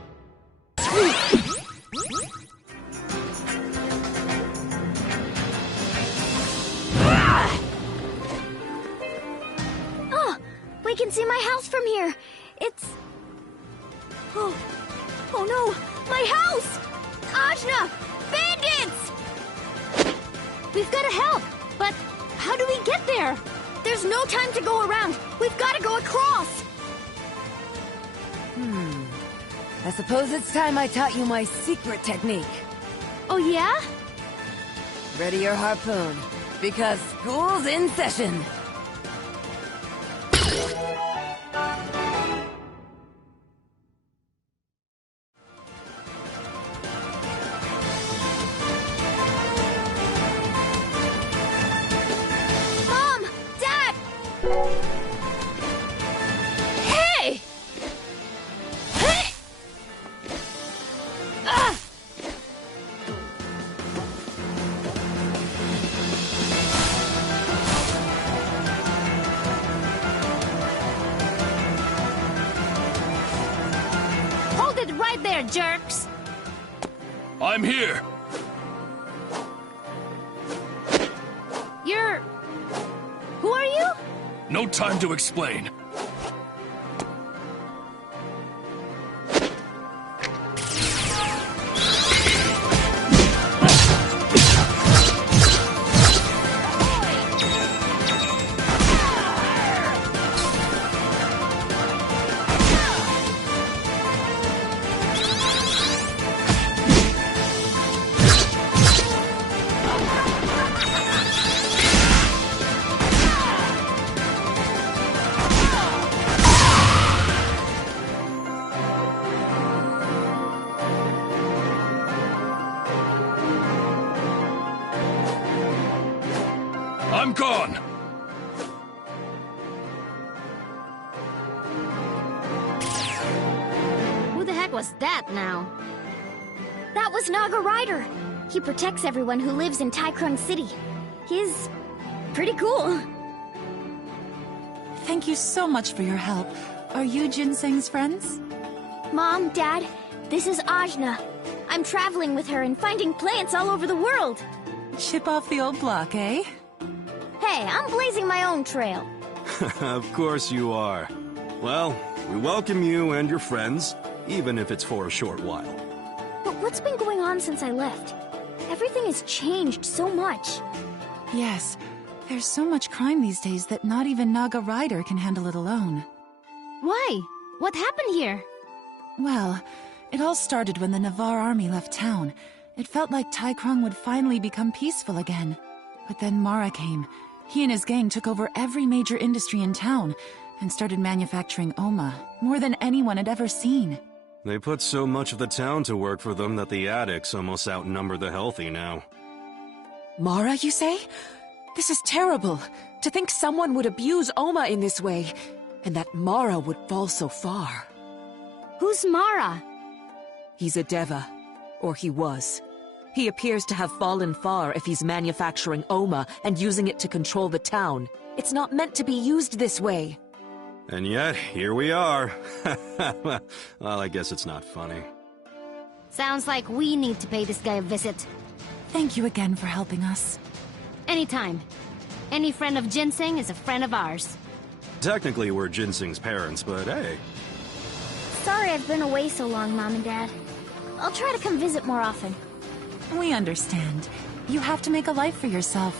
Oh, we can see my house from here. It's... Oh no, my house! Ajna! Bandits! We've got to help, but how do we get there? There's no time to go around. We've got to go across. I suppose it's time I taught you my secret technique. Oh yeah? Ready your harpoon, because school's in session. Mom! Dad! Hey! Hey! Ah! Hold it right there, jerks! I'm here. You're... Who are you? No time to explain. I'm gone! Who the heck was that now? That was Naga Rider. He protects everyone who lives in Taikrung City. He's pretty cool. Thank you so much for your help. Are you Ginseng's friends? Mom, Dad, this is Ajna. I'm traveling with her and finding plants all over the world. Chip off the old block, eh? Hey, I'm blazing my own trail. Of course you are. Well, we welcome you and your friends, even if it's for a short while. But what's been going on since I left? Everything has changed so much. Yes. There's so much crime these days that not even Naga Rider can handle it alone. Why? What happened here? Well, it all started when the Navarre army left town. It felt like Taikrung would finally become peaceful again. But then Mara came. He and his gang took over every major industry in town and started manufacturing Oma, more than anyone had ever seen. They put so much of the town to work for them that the addicts almost outnumber the healthy now. Mara, you say? This is terrible. To think someone would abuse Oma in this way, and that Mara would fall so far. Who's Mara? He's a Deva. Or he was. He appears to have fallen far if he's manufacturing Oma and using it to control the town. It's not meant to be used this way. And yet, here we are. Well, I guess it's not funny. Sounds like we need to pay this guy a visit. Thank you again for helping us. Anytime. Any friend of Ginseng is a friend of ours. Technically, we're Ginseng's parents, but hey. Sorry I've been away so long, Mom and Dad. I'll try to come visit more often. We understand. You have to make a life for yourself,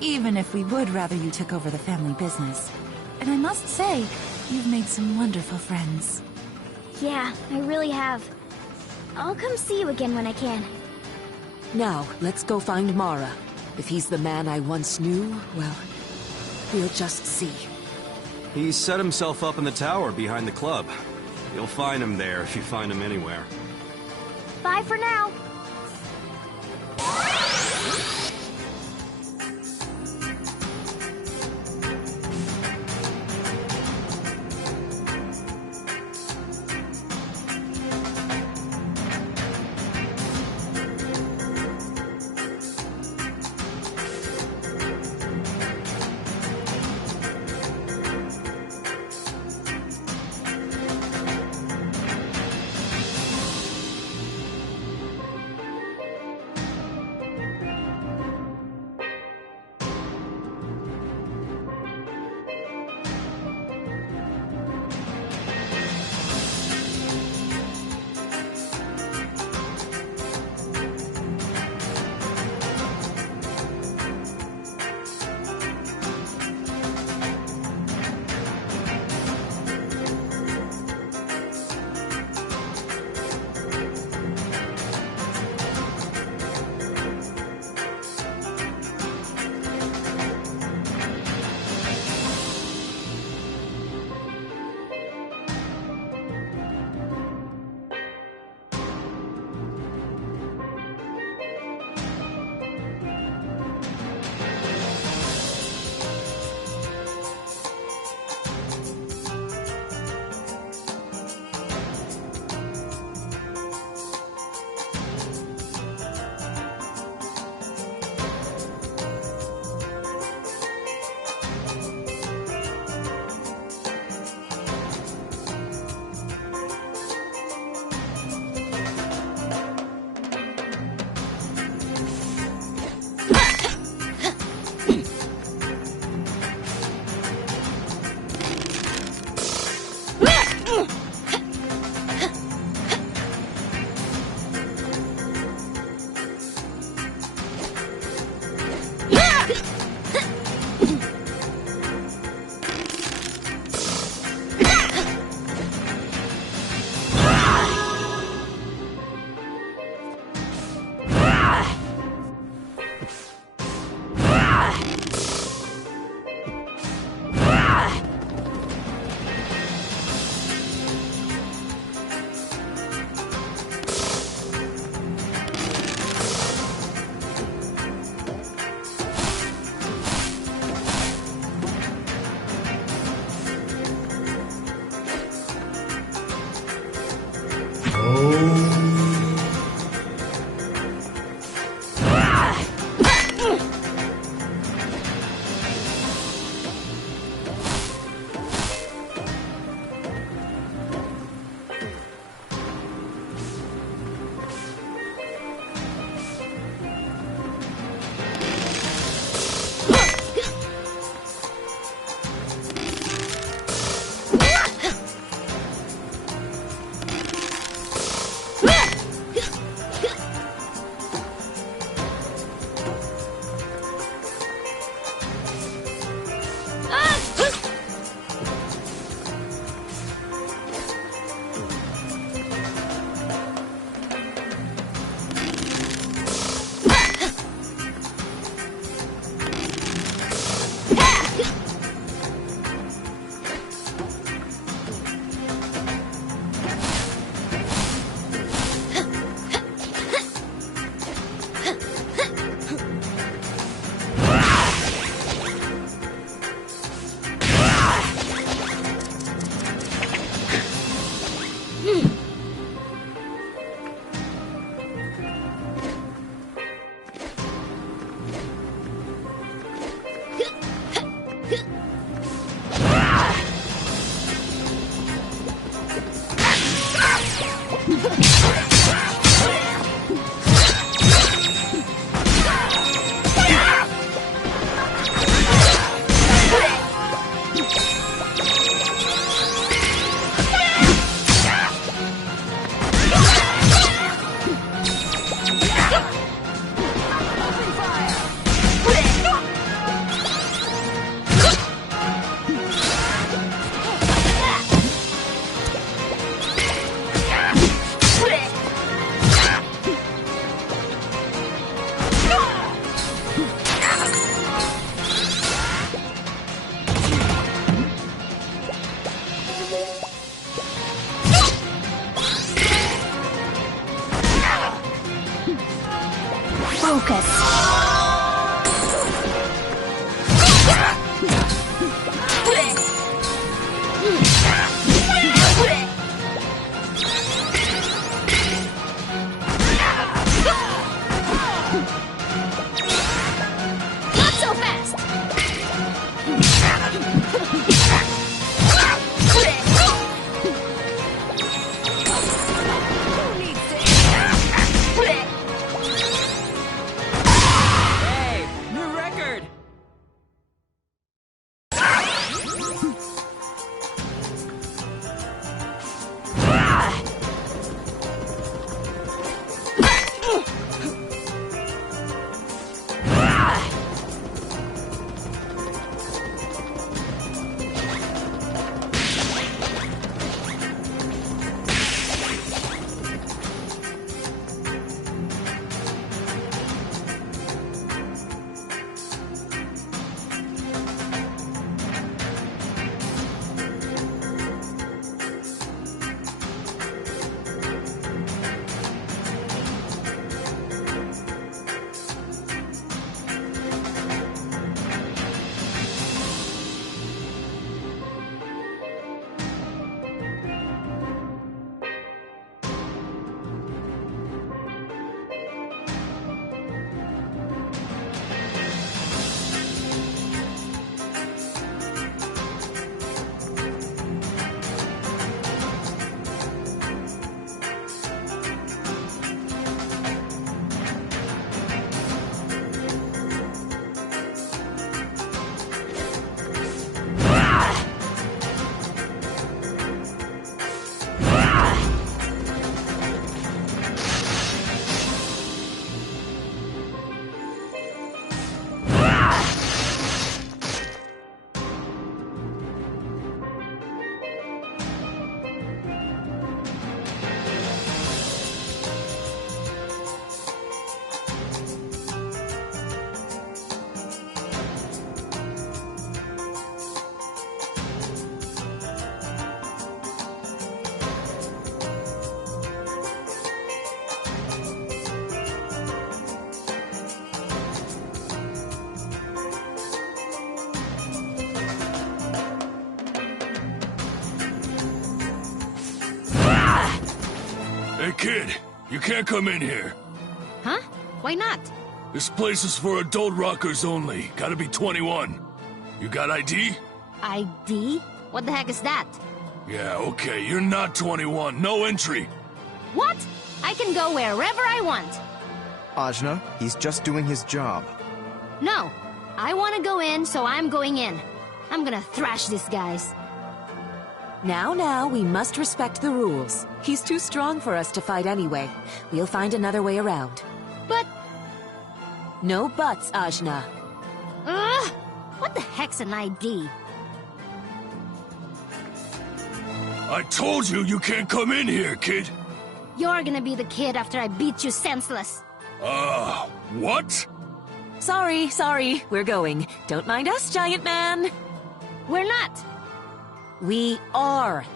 even if we would rather you took over the family business. And I must say, you've made some wonderful friends. Yeah, I really have. I'll come see you again when I can. Now, let's go find Mara. If he's the man I once knew, well, we'll just see. He set himself up in the tower behind the club. You'll find him there if you find him anywhere. Bye for now. Hey kid, you can't come in here. Huh? Why not? This place is for adult rockers only. Gotta be 21. You got ID? ID? What the heck is that? Yeah, okay, you're not 21. No entry. What? I can go wherever I want. Ajna, he's just doing his job. No. I want to go in, so I'm going in. I'm gonna thrash these guys. Now, we must respect the rules. He's too strong for us to fight anyway. We'll find another way around. But... No buts, Ajna. Ugh! What the heck's an ID? I told you you can't come in here, kid. You're gonna be the kid after I beat you senseless. What? Sorry. We're going. Don't mind us, giant man. We're not. We are.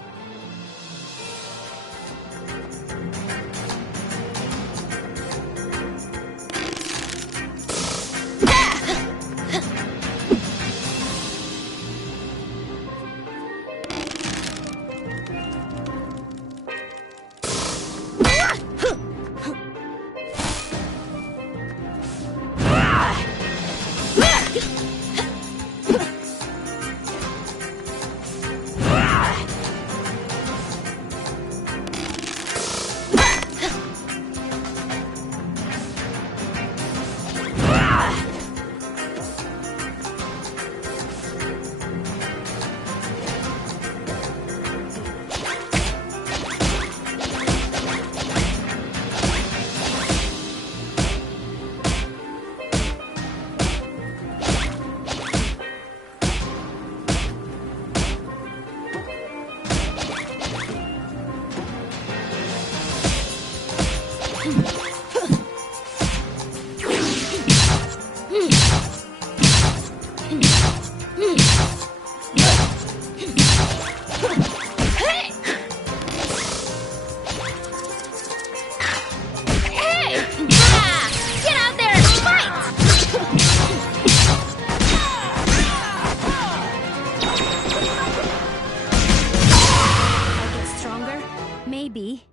Maybe.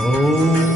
Oh.